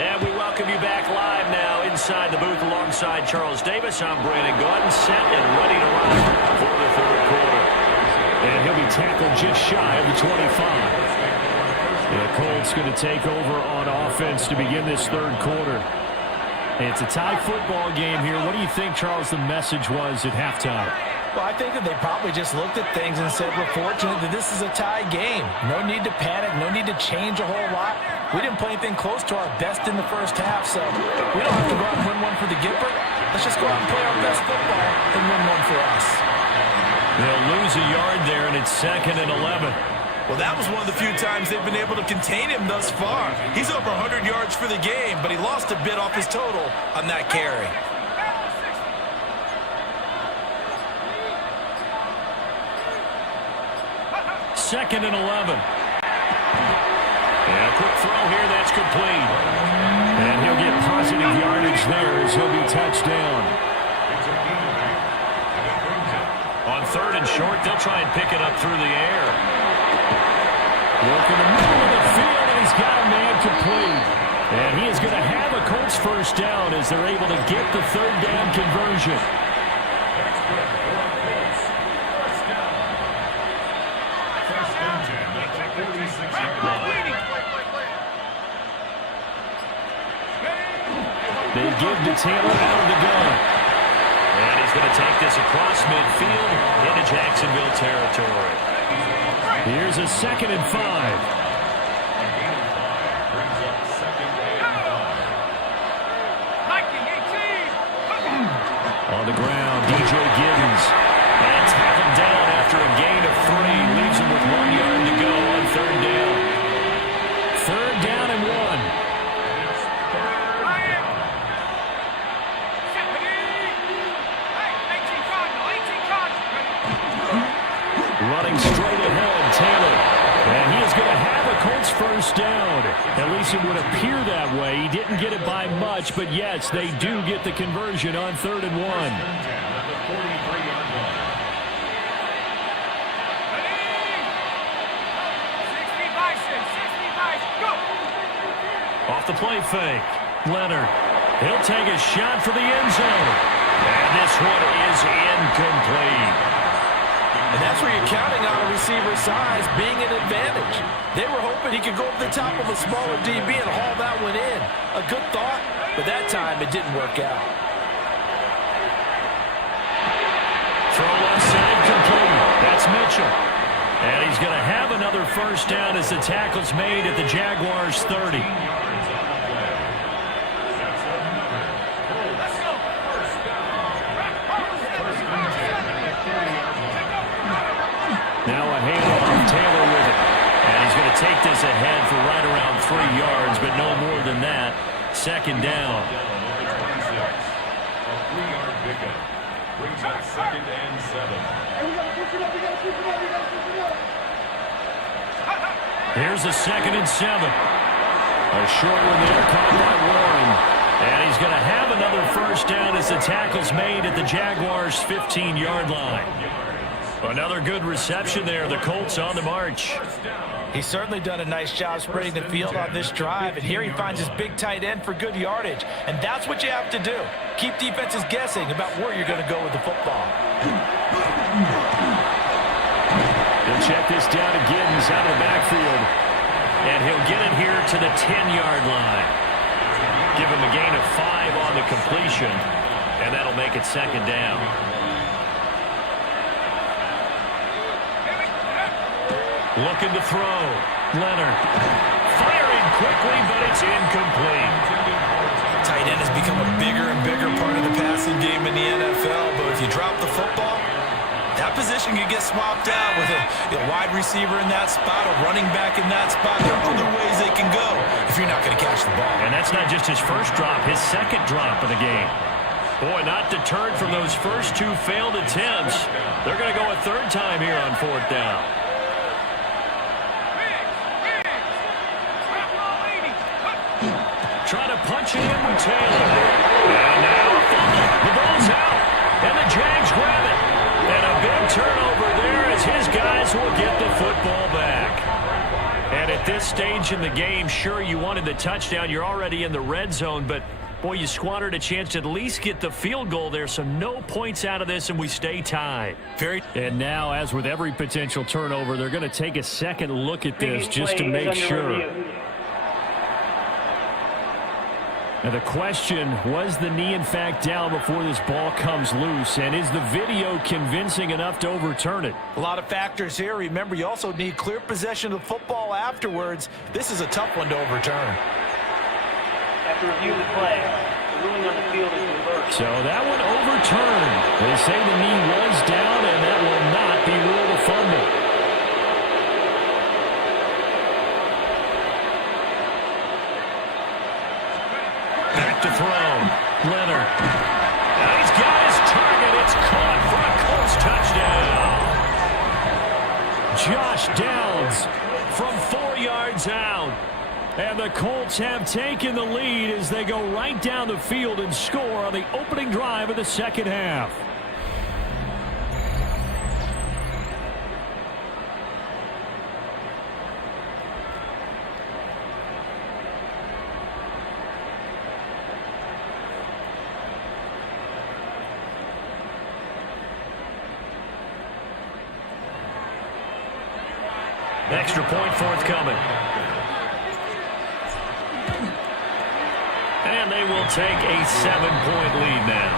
And we welcome you back live now inside the booth alongside Charles Davis. I'm Brandon Gordon, set and ready to rock for the 3rd quarter. And he'll be tackled just shy of the 25. The Colts going to take over on offense to begin this 3rd quarter. It's a tie football game here. What do you think, Charles, the message was at halftime? Well, I think that they probably just looked at things and said, we're fortunate that this is a tie game. No need to panic, no need to change a whole lot. We didn't play anything close to our best in the first half, so we don't have to go out and win one for the Gipper. Let's just go out and play our best football and win one for us. They'll lose a yard there, and it's 2nd and 11. Well, that was one of the few times they've been able to contain him thus far. He's over 100 yards for the game, but he lost a bit off his total on that carry. 2nd and 11. And a quick throw here, that's complete. And he'll get positive yardage there as he'll be touched down. On 3rd and short, they'll try and pick it up through the air. Working the middle of the field, and he's got a man complete. And he is going to have a Colts first down as they're able to get the 3rd down conversion. They give to Taylor out of the gun. And he's going to take this across midfield into Jacksonville territory. Here's a 2nd and 5. On the ground, DJ Giddens. And tackled down after a gain of 3. Leaves him with 1 yard to go on 3rd down. 3rd down and 1. Running straight ahead, Taylor. And he is going to have a Colts first down. At least it would appear that way. He didn't get it by much, but yes, they do get the conversion on 3rd and 1. Off the play fake. Leonard. He'll take a shot for the end zone. And this one is incomplete. And that's where you're counting on a receiver's size being an advantage. They were hoping he could go over the top of a smaller DB and haul that one in. A good thought, but that time it didn't work out. Throw left side complete. That's Mitchell. And he's going to have another first down as the tackle's made at the Jaguars' 30. Now a handoff, Taylor with it. And he's going to take this ahead for right around 3 yards, but no more than that. 2nd down. Here's a 2nd and 7. A short one there caught by Warren. And he's going to have another first down as the tackle's made at the Jaguars' 15-yard line. Another good reception there. The Colts on the march. He's certainly done a nice job spreading the field on this drive, and here he finds his big tight end for good yardage. And that's what you have to do. Keep defenses guessing about where you're going to go with the football. He'll check this down to Giddens out of the backfield. And he'll get it here to the 10-yard line. Give him a gain of 5 on the completion, and that'll make it 2nd down. Looking to throw. Leonard. Firing quickly, but it's incomplete. Tight end has become a bigger and bigger part of the passing game in the NFL, but if you drop the football, that position can get swapped out with a wide receiver in that spot, a running back in that spot. There are other ways they can go if you're not going to catch the ball. And that's not just his first drop, his second drop of the game. Boy, not deterred from those first two failed attempts. They're going to go a third time here on fourth down. Try to punch it in with Taylor. And now a fumble. The ball's out. And the Jags grab it. And a big turnover there as his guys will get the football back. And at this stage in the game, sure, you wanted the touchdown. You're already in the red zone, but boy, you squandered a chance to at least get the field goal there, so no points out of this, and we stay tied. And now, as with every potential turnover, they're going to take a second look at this just to make sure. Now the question, was the knee in fact down before this ball comes loose? And is the video convincing enough to overturn it? A lot of factors here. Remember, you also need clear possession of the football afterwards. This is a tough one to overturn. After reviewing the play, the ruling on the field is reversed. So that one overturned. They say the knee was down, and that will not be ruled a fumble. Back to throw. Leonard. Now he's got his target. It's caught for a Colts touchdown. Josh Downs from 4 yards out. And the Colts have taken the lead as they go right down the field and score on the opening drive of the second half. Extra point forthcoming. And they will take a 7-point lead now.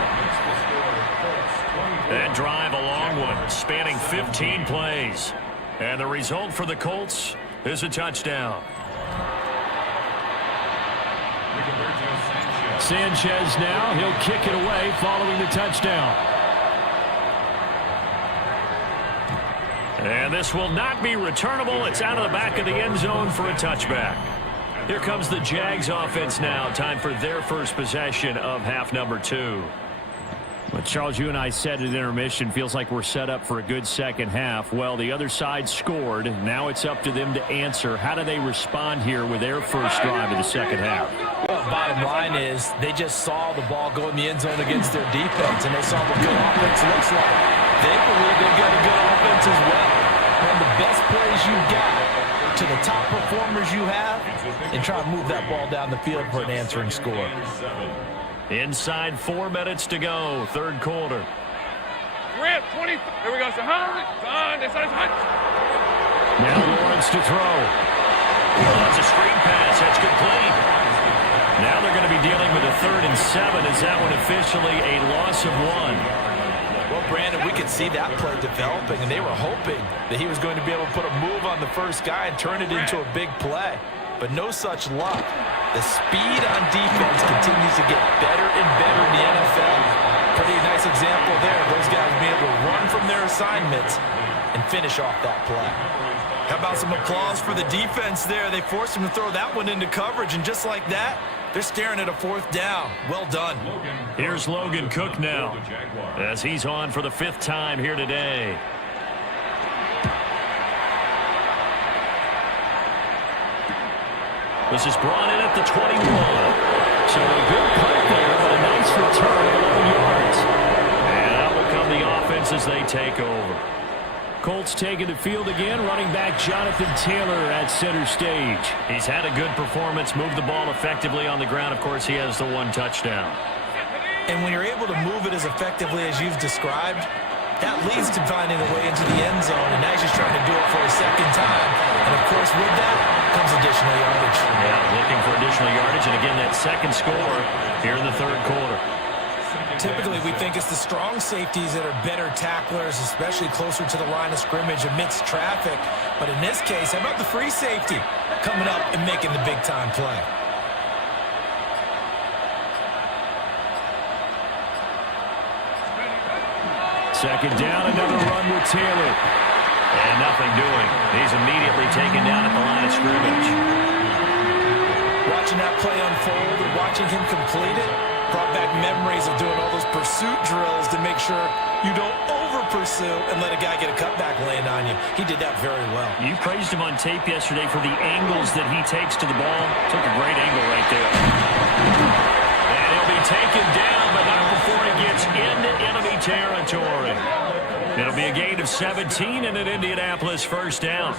That drive, a long one, spanning 15 plays. And the result for the Colts is a touchdown. Sanchez now, he'll kick it away following the touchdown. And this will not be returnable. It's out of the back of the end zone for a touchback. Here comes the Jags offense now. Time for their first possession of half number 2. But Charles, you and I said at intermission, feels like we're set up for a good second half. Well, the other side scored. Now it's up to them to answer. How do they respond here with their first drive of the second half? Well, bottom line is they just saw the ball go in the end zone against their defense, and they saw what good offense looks like. They believe they've got a good offense as well. One of the best plays you've got to the top performers you have, and try to move that ball down the field for an answering score. Inside 4 minutes to go, third quarter. Rip, 20. Here we go. Now Lawrence to throw. That's a screen pass. That's complete. Now they're going to be dealing with a 3rd and 7. Is that one officially a loss of 1? Well, Brandon, we could see that play developing, and they were hoping that he was going to be able to put a move on the first guy and turn it into a big play. But no such luck. The speed on defense continues to get better and better in the NFL. Pretty nice example there. Those guys being able to run from their assignments and finish off that play. How about some applause for the defense there? They forced him to throw that one into coverage, and just like that, they're staring at a 4th down. Well done. Here's Logan Cook now as he's on for the 5th time here today. This is brought in at the 21. So a good punt there, but a nice return of 11 yards. And out will come the offense as they take over. Colts taking the field again, running back Jonathan Taylor at center stage. He's had a good performance, moved the ball effectively on the ground. Of course, he has the 1 touchdown. And when you're able to move it as effectively as you've described, that leads to finding a way into the end zone, and now he's just trying to do it for a second time. And, of course, with that comes additional yardage. Yeah, looking for additional yardage, and again, that second score here in the third quarter. Typically, we think it's the strong safeties that are better tacklers, especially closer to the line of scrimmage amidst traffic. But in this case, how about the free safety coming up and making the big-time play? Second down, another run with Taylor. And nothing doing. He's immediately taken down at the line of scrimmage. Watching that play unfold and watching him complete it brought back memories of doing all those pursuit drills to make sure you don't over-pursue and let a guy get a cutback land on you. He did that very well. You praised him on tape yesterday for the angles that he takes to the ball. Took a great angle right there. And he'll be taken down, but not before he gets into enemy territory. It'll be a gain of 17 and an Indianapolis first down.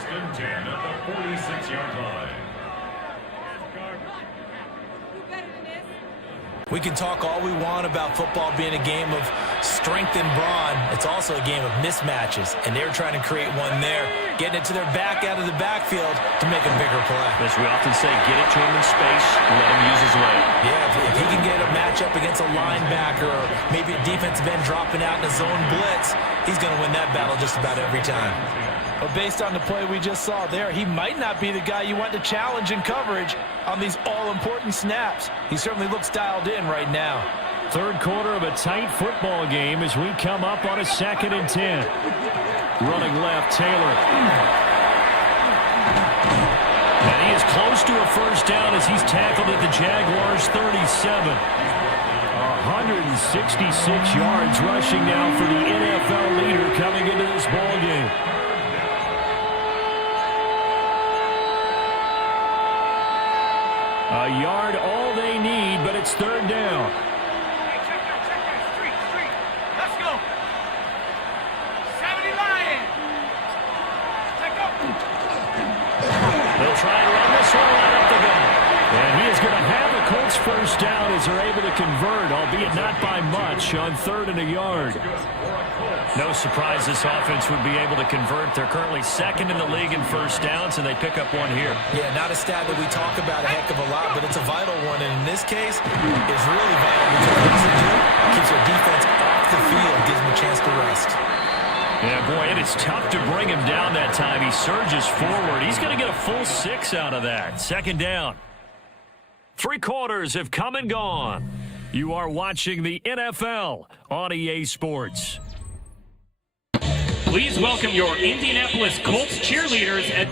We can talk all we want about football being a game of strength and brawn. It's also a game of mismatches, and they're trying to create one there, getting it to their back out of the backfield to make a bigger play. As we often say, get it to him in space and let him use his leg. Yeah, if he can get a matchup against a linebacker or maybe a defensive end dropping out in a zone blitz, he's going to win that battle just about every time. But based on the play we just saw there, he might not be the guy you want to challenge in coverage on these all-important snaps. He certainly looks dialed in right now. Third quarter of a tight football game as we come up on a 2nd and 10. Running left, Taylor. And he is close to a first down as he's tackled at the Jaguars' 37. 166 yards rushing now for the NFL leader coming into this ball game. A yard all they need, but it's third down. Hey, check that. Street. Let's go. 70 Lion. Take up. They'll try and run this one right up the gut. And he is going to have a Colts first down as they're able to convert, albeit not by much, on 3rd and a yard. No surprise this offense would be able to convert. They're currently 2nd in the league in first downs, and they pick up one here. Yeah, not a stat that we talk about a heck of a lot, but it's a vital one. And in this case, it's really vital because what does it do? It keeps their defense off the field, gives them a chance to rest. Yeah, boy, and it's tough to bring him down that time. He surges forward. He's going to get a full 6 out of that. 2nd down. 3 quarters have come and gone. You are watching the NFL on EA Sports. Please welcome your Indianapolis Colts cheerleaders at...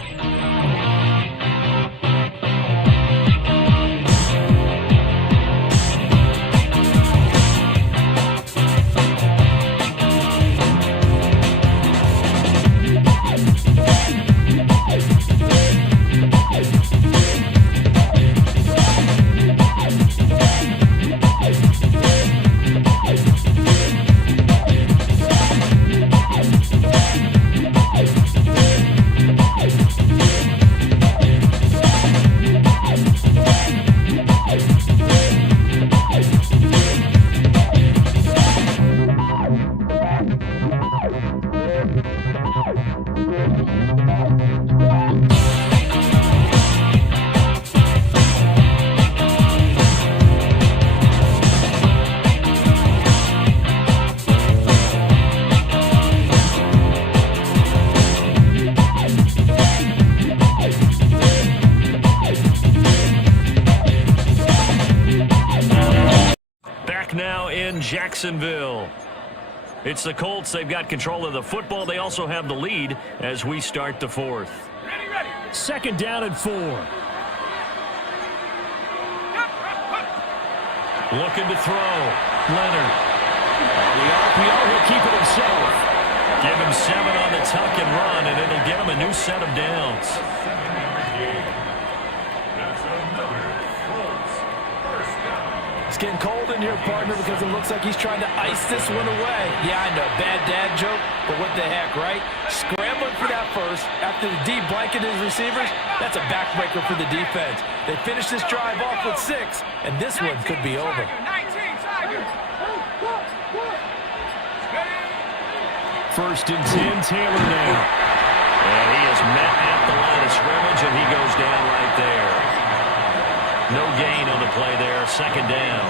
Now in Jacksonville. It's the Colts. They've got control of the football. They also have the lead as we start the 4th. Ready. 2nd down and 4. Looking to throw. Leonard. On the RPO, he'll keep it himself. Give him 7 on the tuck and run, and it'll get him a new set of downs. It's getting cold in here, partner, because it looks like he's trying to ice this one away. Yeah, I know, bad dad joke, but what the heck, right? Scrambling for that first. After the D blanket his receivers, that's a backbreaker for the defense. They finish this drive off with 6, and this one could be over. 19 Tiger. 1st and 10, Taylor now. And he is met at the line of scrimmage, and he goes down right there. No gain on the play there, 2nd down.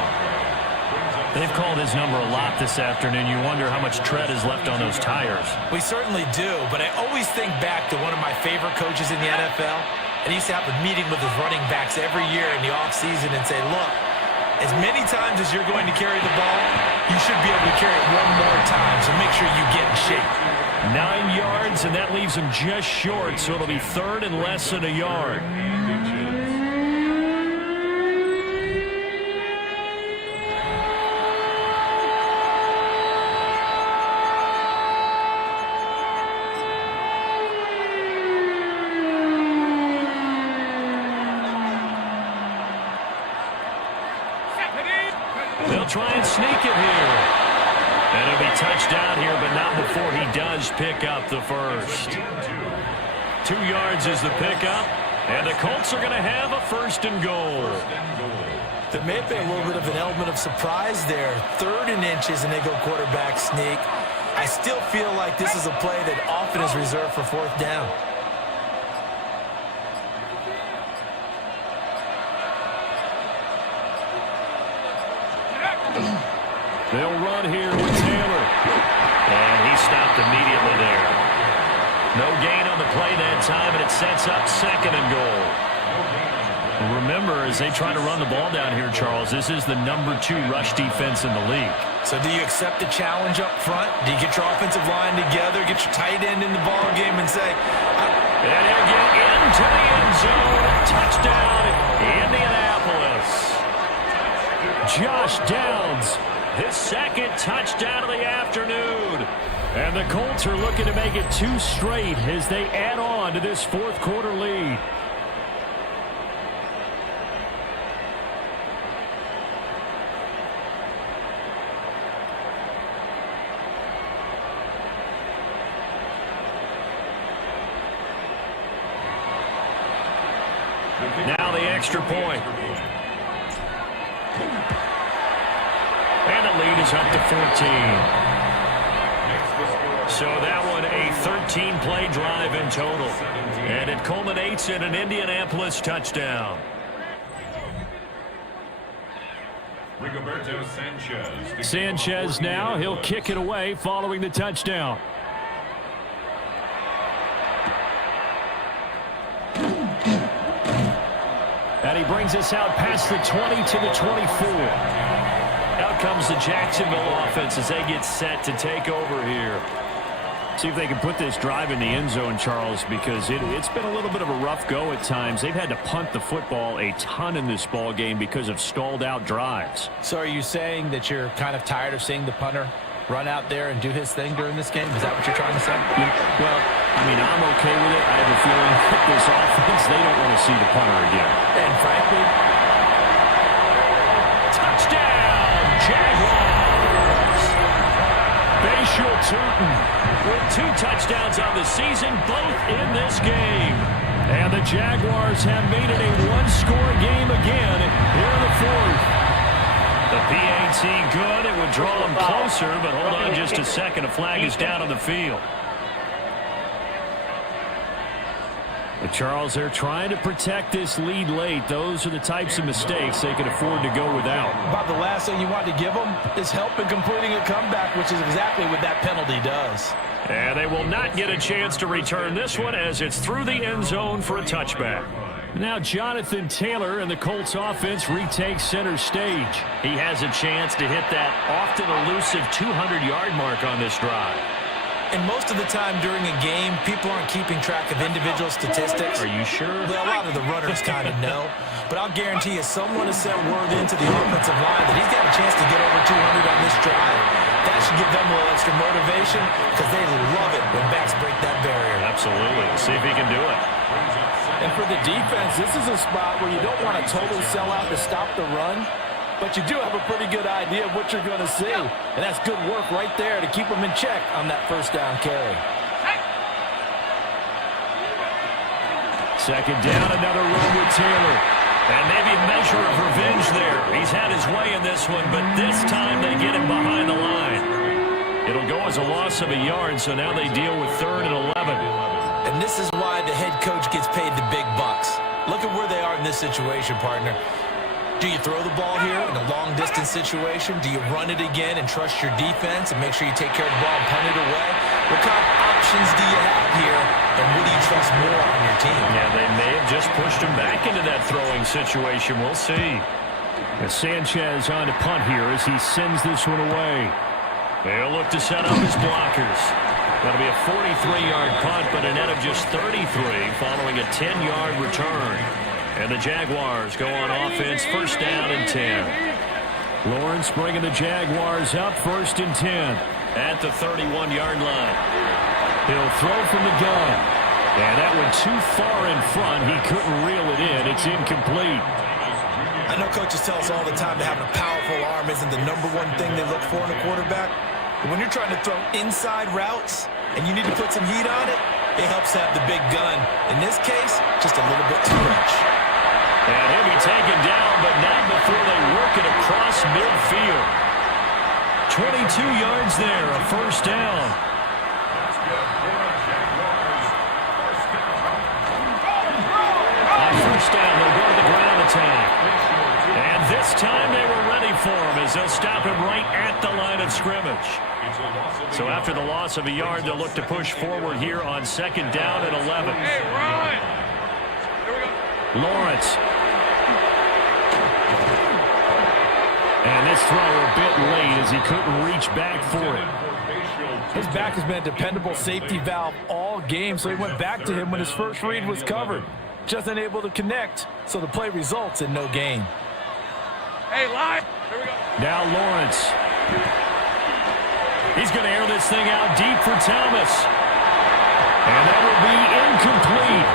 They've called his number a lot this afternoon. You wonder how much tread is left on those tires. We certainly do, but I always think back to one of my favorite coaches in the NFL. And he used to have a meeting with his running backs every year in the offseason and say, look, as many times as you're going to carry the ball, you should be able to carry it one more time, so make sure you get in shape. 9 yards, and that leaves him just short, so it'll be third and less than a yard. They'll try and sneak it here. And it'll be touchdown here, but not before he does pick up the first. 2 yards is the pickup, and the Colts are going to have a first and goal. There may have been a little bit of an element of surprise there. 3rd and inches, and they go quarterback sneak. I still feel like this is a play that often is reserved for 4th down. They'll run here with Taylor. And he stopped immediately there. No gain on the play that time, and it sets up 2nd and goal. Remember, as they try to run the ball down here, Charles, this is the number 2 rush defense in the league. So do you accept the challenge up front? Do you get your offensive line together, get your tight end in the ball game, and say, and he'll get into the end zone. Touchdown, Indianapolis. Josh Downs, his 2nd touchdown of the afternoon. And the Colts are looking to make it 2 straight as they add on to this 4th quarter lead. Now the extra point. And the lead is up to 14. So that one a 13-play drive in total. And it culminates in an Indianapolis touchdown. Sanchez now, he'll kick it away following the touchdown. And he brings us out past the 20 to the 24. Out comes the Jacksonville offense as they get set to take over here. See if they can put this drive in the end zone, Charles, because it's been a little bit of a rough go at times. They've had to punt the football a ton in this ball game because of stalled-out drives. So are you saying that you're kind of tired of seeing the punter run out there and do his thing during this game? Is that what you're trying to say? Well, I mean, I'm okay with it. I have a feeling that this offense, they don't want to see the punter again. And frankly, touchdown, Jaguars! Bashal Tutin with 2 touchdowns on the season, both in this game. And the Jaguars have made it a 1-score game again here in the 4th. The PAT good. It would draw them closer, but hold on just a second. A flag is down on the field. But Charles, they're trying to protect this lead late. Those are the types of mistakes they can afford to go without. About the last thing you want to give them is help in completing a comeback, which is exactly what that penalty does. And they will not get a chance to return this one as it's through the end zone for a touchback. Now Jonathan Taylor and the Colts offense retakes center stage. He has a chance to hit that often elusive 200-yard mark on this drive. And most of the time during a game, people aren't keeping track of individual statistics. Are you sure? Well, a lot of the runners kind of know. But I'll guarantee you someone has sent word into the offensive line that he's got a chance to get over 200 on this drive. That should give them a little extra motivation because they love it when backs break that barrier. Absolutely. Let's see if he can do it. And for the defense, this is a spot where you don't want to totally sell out to stop the run, but you do have a pretty good idea of what you're going to see. And that's good work right there to keep them in check on that 1st down carry. 2nd down, another run with Taylor. And maybe a measure of revenge there. He's had his way in this one, but this time they get him behind the line. It'll go as a loss of a yard, so now they deal with 3rd and 11. And this is why the head coach gets paid the big bucks. Look at where they are in this situation, partner. Do you throw the ball here in a long-distance situation? Do you run it again and trust your defense and make sure you take care of the ball and punt it away? What kind of options do you have here, and what do you trust more on your team? Yeah, they may have just pushed him back into that throwing situation. We'll see. And Sanchez on to punt here as he sends this one away. They'll look to set up his blockers. That'll be a 43-yard punt, but a net of just 33 following a 10-yard return. And the Jaguars go on offense, first down and 10. Lawrence bringing the Jaguars up, first and 10 at the 31-yard line. He'll throw from the gun. And that went too far in front. He couldn't reel it in. It's incomplete. I know coaches tell us all the time that having a powerful arm isn't the number one thing they look for in a quarterback. But when you're trying to throw inside routes and you need to put some heat on it, it helps to have the big gun. In this case, just a little bit too much. And he'll be taken down, but not before they work it across midfield. 22 yards there, a first down. On first down, they'll go to the ground attack. And this time they were ready for him as they'll stop him right at the line of scrimmage. So after the loss of a yard, they'll look to push forward here on second down at 11. Hey, Ryan! Here we go. Lawrence. And this throw a bit late as he couldn't reach back for it. His back has been a dependable safety valve all game, so he went back to him when his first read was covered. Just unable to connect, so the play results in no gain. Hey, live. Here we go. Now Lawrence. He's going to air this thing out deep for Thomas. And that will be incomplete.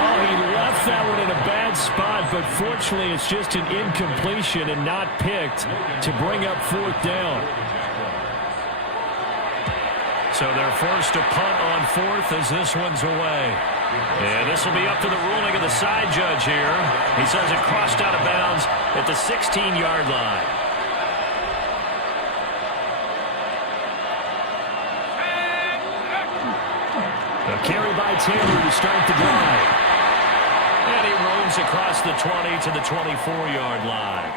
Oh, he left that one in a bad spot, but fortunately it's just an incompletion and not picked to bring up fourth down. So they're forced to punt on fourth as this one's away. And this will be up to the ruling of the side judge here. He says it crossed out of bounds at the 16-yard line. A carry by Taylor to start the drive. And he roams across the 20 to the 24-yard line.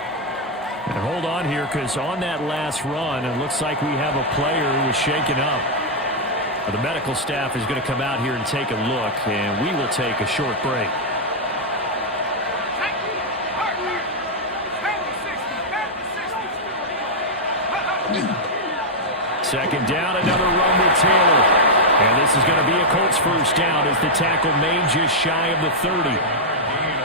And hold on here, because on that last run, it looks like we have a player who was shaken up. The medical staff is going to come out here and take a look, and we will take a short break. Second down, another run with Taylor. And this is going to be a Colts first down as the tackle made just shy of the 30.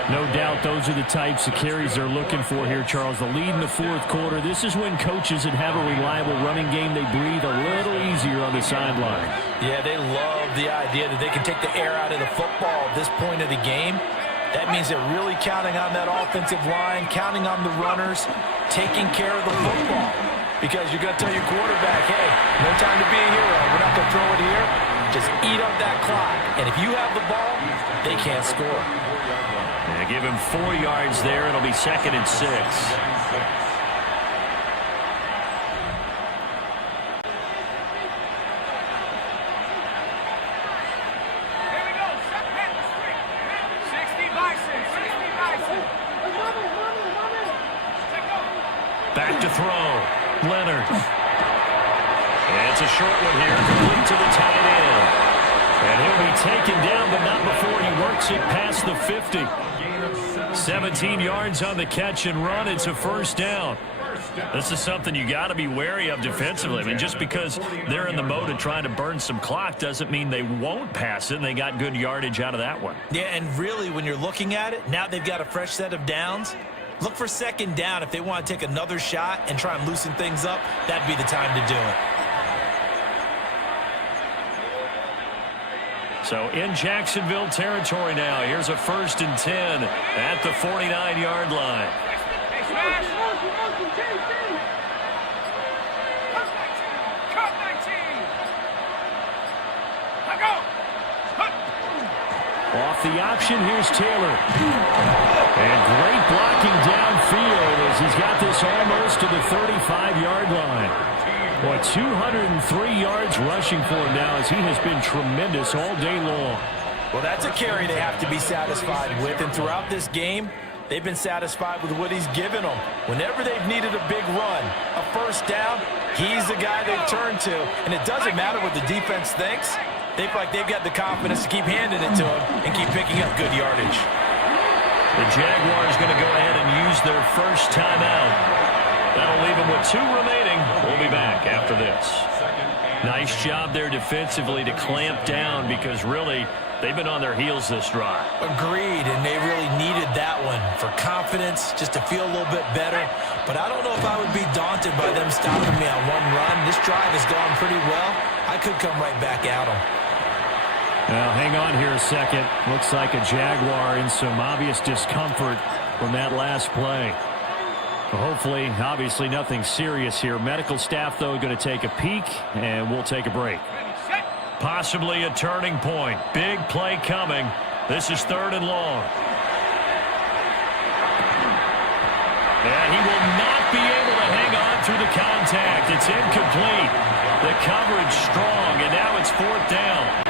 No doubt those are the types of carries they're looking for here, Charles. The lead in the fourth quarter. This is when coaches that have a reliable running game, they breathe a little easier on the sideline. Yeah, they love the idea that they can take the air out of the football at this point of the game. That means they're really counting on that offensive line, counting on the runners, taking care of the football. Because you're going to tell your quarterback, hey, no time to be a hero. We're not going to throw it here. Just eat up that clock. And if you have the ball, they can't score. They give him 4 yards there. It'll be second and 6. Back to throw. Leonard. And it's a short one here. Complete to the tight end. And he'll be taken down, but not before he works it past the 50. 17 yards on the catch and run. It's a first down. This is something you got to be wary of defensively. I mean, just because they're in the mode of trying to burn some clock doesn't mean they won't pass it, and they got good yardage out of that one. Yeah, and really, when you're looking at it, now they've got a fresh set of downs. Look for second down. If they want to take another shot and try and loosen things up, that'd be the time to do it. So in Jacksonville territory now. Here's a first and 10 at the 49-yard line. Off the option, here's Taylor. And great blocking downfield as he's got this almost to the 35-yard line. Boy, 203 yards rushing for him now as he has been tremendous all day long. Well, that's a carry they have to be satisfied with. And throughout this game, they've been satisfied with what he's given them. Whenever they've needed a big run, a first down, he's the guy they've turned to. And it doesn't matter what the defense thinks. They feel like they've got the confidence to keep handing it to him and keep picking up good yardage. The Jaguars going to go ahead and use their first timeout. That'll leave them with 2 remaining. We'll be back after this. Nice job there defensively to clamp down because really they've been on their heels this drive. Agreed, and they really needed that one for confidence, just to feel a little bit better. But I don't know if I would be daunted by them stopping me on one run. This drive has gone pretty well. I could come right back at them. Now, hang on here a second. Looks like a Jaguar in some obvious discomfort from that last play. Hopefully, obviously nothing serious here. Medical staff, though, going to take a peek, and we'll take a break. Possibly a turning point. Big play coming. This is 3rd and long. And he will not be able to hang on through the contact. It's incomplete. The coverage strong, and now it's 4th down.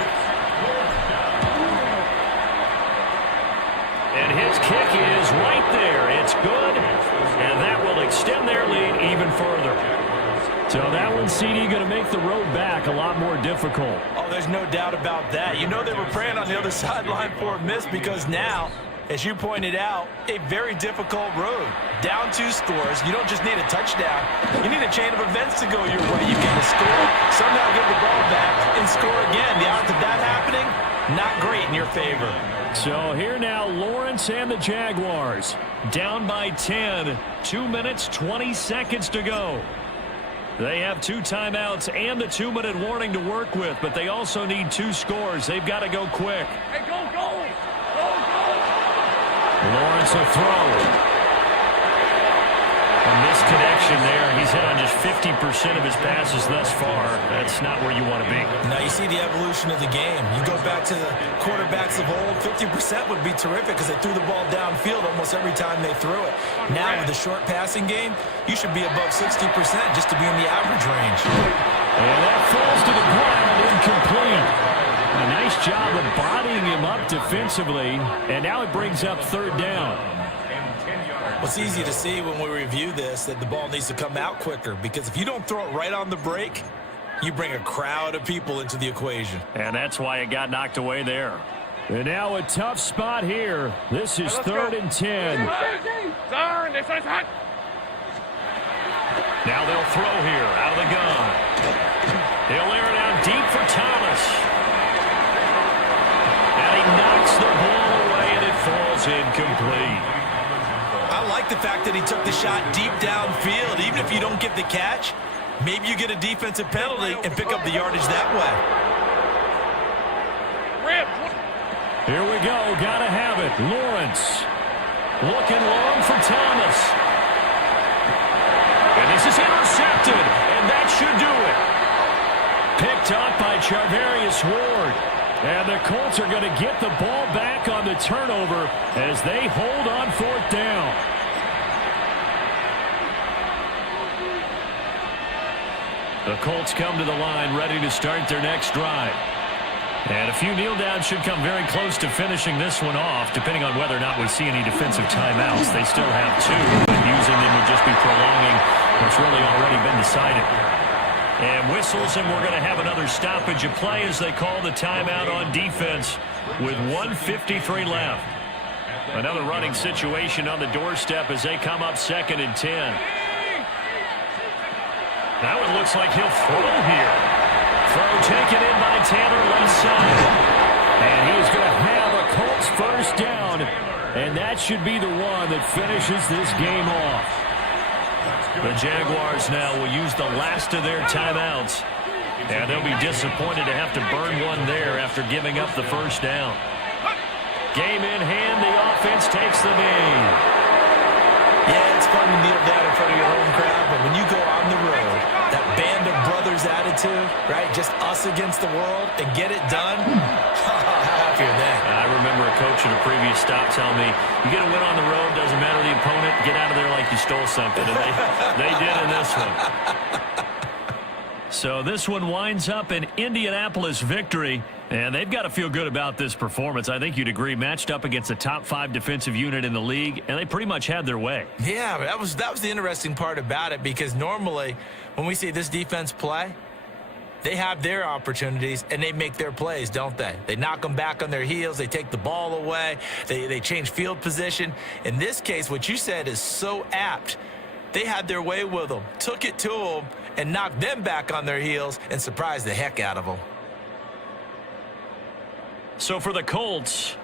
And his kick is right there. It's good, and that will extend their lead even further. So that one, CD, going to make the road back a lot more difficult. Oh, there's no doubt about that. You know they were praying on the other sideline for a miss because now, as you pointed out, a very difficult road. Down 2 scores. You don't just need a touchdown. You need a chain of events to go your way. You got to score, somehow get the ball back, and score again. The odds of that happening, not great in your favor. So here now, Lawrence and the Jaguars down by 10. 2 minutes, 20 seconds to go. They have 2 timeouts and the 2-minute warning to work with, but they also need 2 scores. They've got to go quick. Hey, go! Lawrence will throw. A misconnection there. He's hit on just 50% of his passes thus far. That's not where you want to be. Now you see the evolution of the game. You go back to the quarterbacks of old, 50% would be terrific because they threw the ball downfield almost every time they threw it. Now with the short passing game, you should be above 60% just to be in the average range. And that falls to the ground, incomplete. A nice job of bodying him up defensively, and now it brings up 3rd down. Well, it's easy to see when we review this that the ball needs to come out quicker because if you don't throw it right on the break, you bring a crowd of people into the equation. And that's why it got knocked away there. And now a tough spot here. This is 3rd and 10. Now they'll throw here out of the gun. They'll air it out deep for Thomas. And he knocks the ball away, and it falls incomplete. I like the fact that he took the shot deep downfield. Even if you don't get the catch, maybe you get a defensive penalty and pick up the yardage that way. Here we go. Got to have it. Lawrence looking long for Thomas. And this is intercepted, and that should do it. Picked up by Charvarius Ward. And the Colts are going to get the ball back on the turnover as they hold on 4th down. The Colts come to the line ready to start their next drive. And a few kneel downs should come very close to finishing this one off, depending on whether or not we see any defensive timeouts. They still have 2, and using them would just be prolonging what's really already been decided. And whistles, and we're going to have another stoppage of play as they call the timeout on defense with 1:53 left. Another running situation on the doorstep as they come up 2nd and 10. Now it looks like he'll throw here. Throw taken in by Tanner left side. And he's going to have a Colts first down. And that should be the one that finishes this game off. The Jaguars now will use the last of their timeouts. And they'll be disappointed to have to burn one there after giving up the first down. Game in hand, the offense takes the knee. Yeah, it's fun to kneel down in front of your home crowd, but when you go on the road, that band of brothers attitude, right, just us against the world, and get it done, how happy are they? I remember a coach at a previous stop telling me, you get a win on the road, doesn't matter the opponent, get out of there like you stole something, and they did in this one. So this one winds up an Indianapolis victory. And they've got to feel good about this performance. I think you'd agree. Matched up against a top 5 defensive unit in the league, and they pretty much had their way. Yeah, that was the interesting part about it, because normally when we see this defense play, they have their opportunities and they make their plays, don't they? They knock them back on their heels. They take the ball away. They change field position. In this case, what you said is so apt. They had their way with them, took it to them, and knocked them back on their heels and surprised the heck out of them. So for the Colts,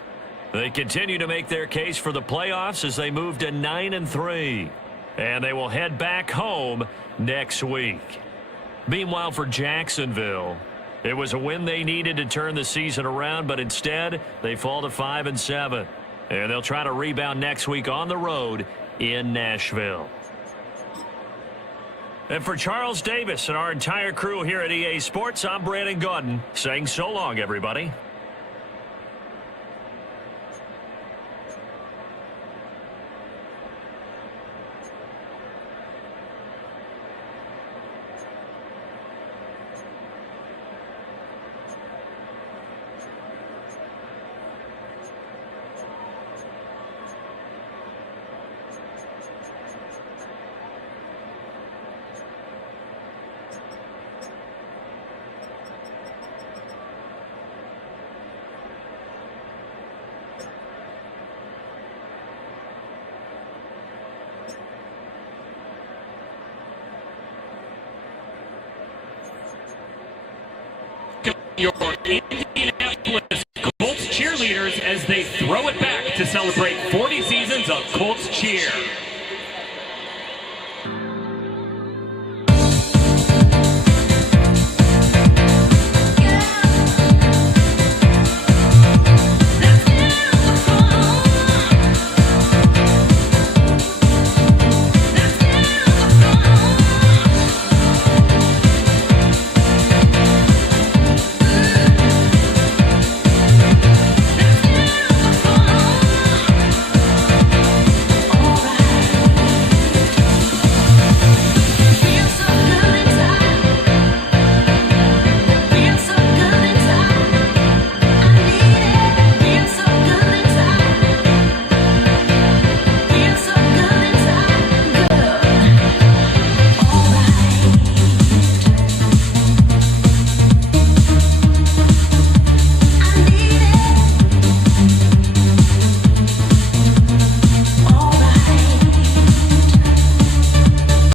they continue to make their case for the playoffs as they move to 9-3. And they will head back home next week. Meanwhile, for Jacksonville, it was a win they needed to turn the season around, but instead they fall to 5-7. And they'll try to rebound next week on the road in Nashville. And for Charles Davis and our entire crew here at EA Sports, I'm Brandon Gaudin saying so long, everybody. Your Indianapolis Colts cheerleaders as they throw it back to celebrate 40 seasons of Colts cheer.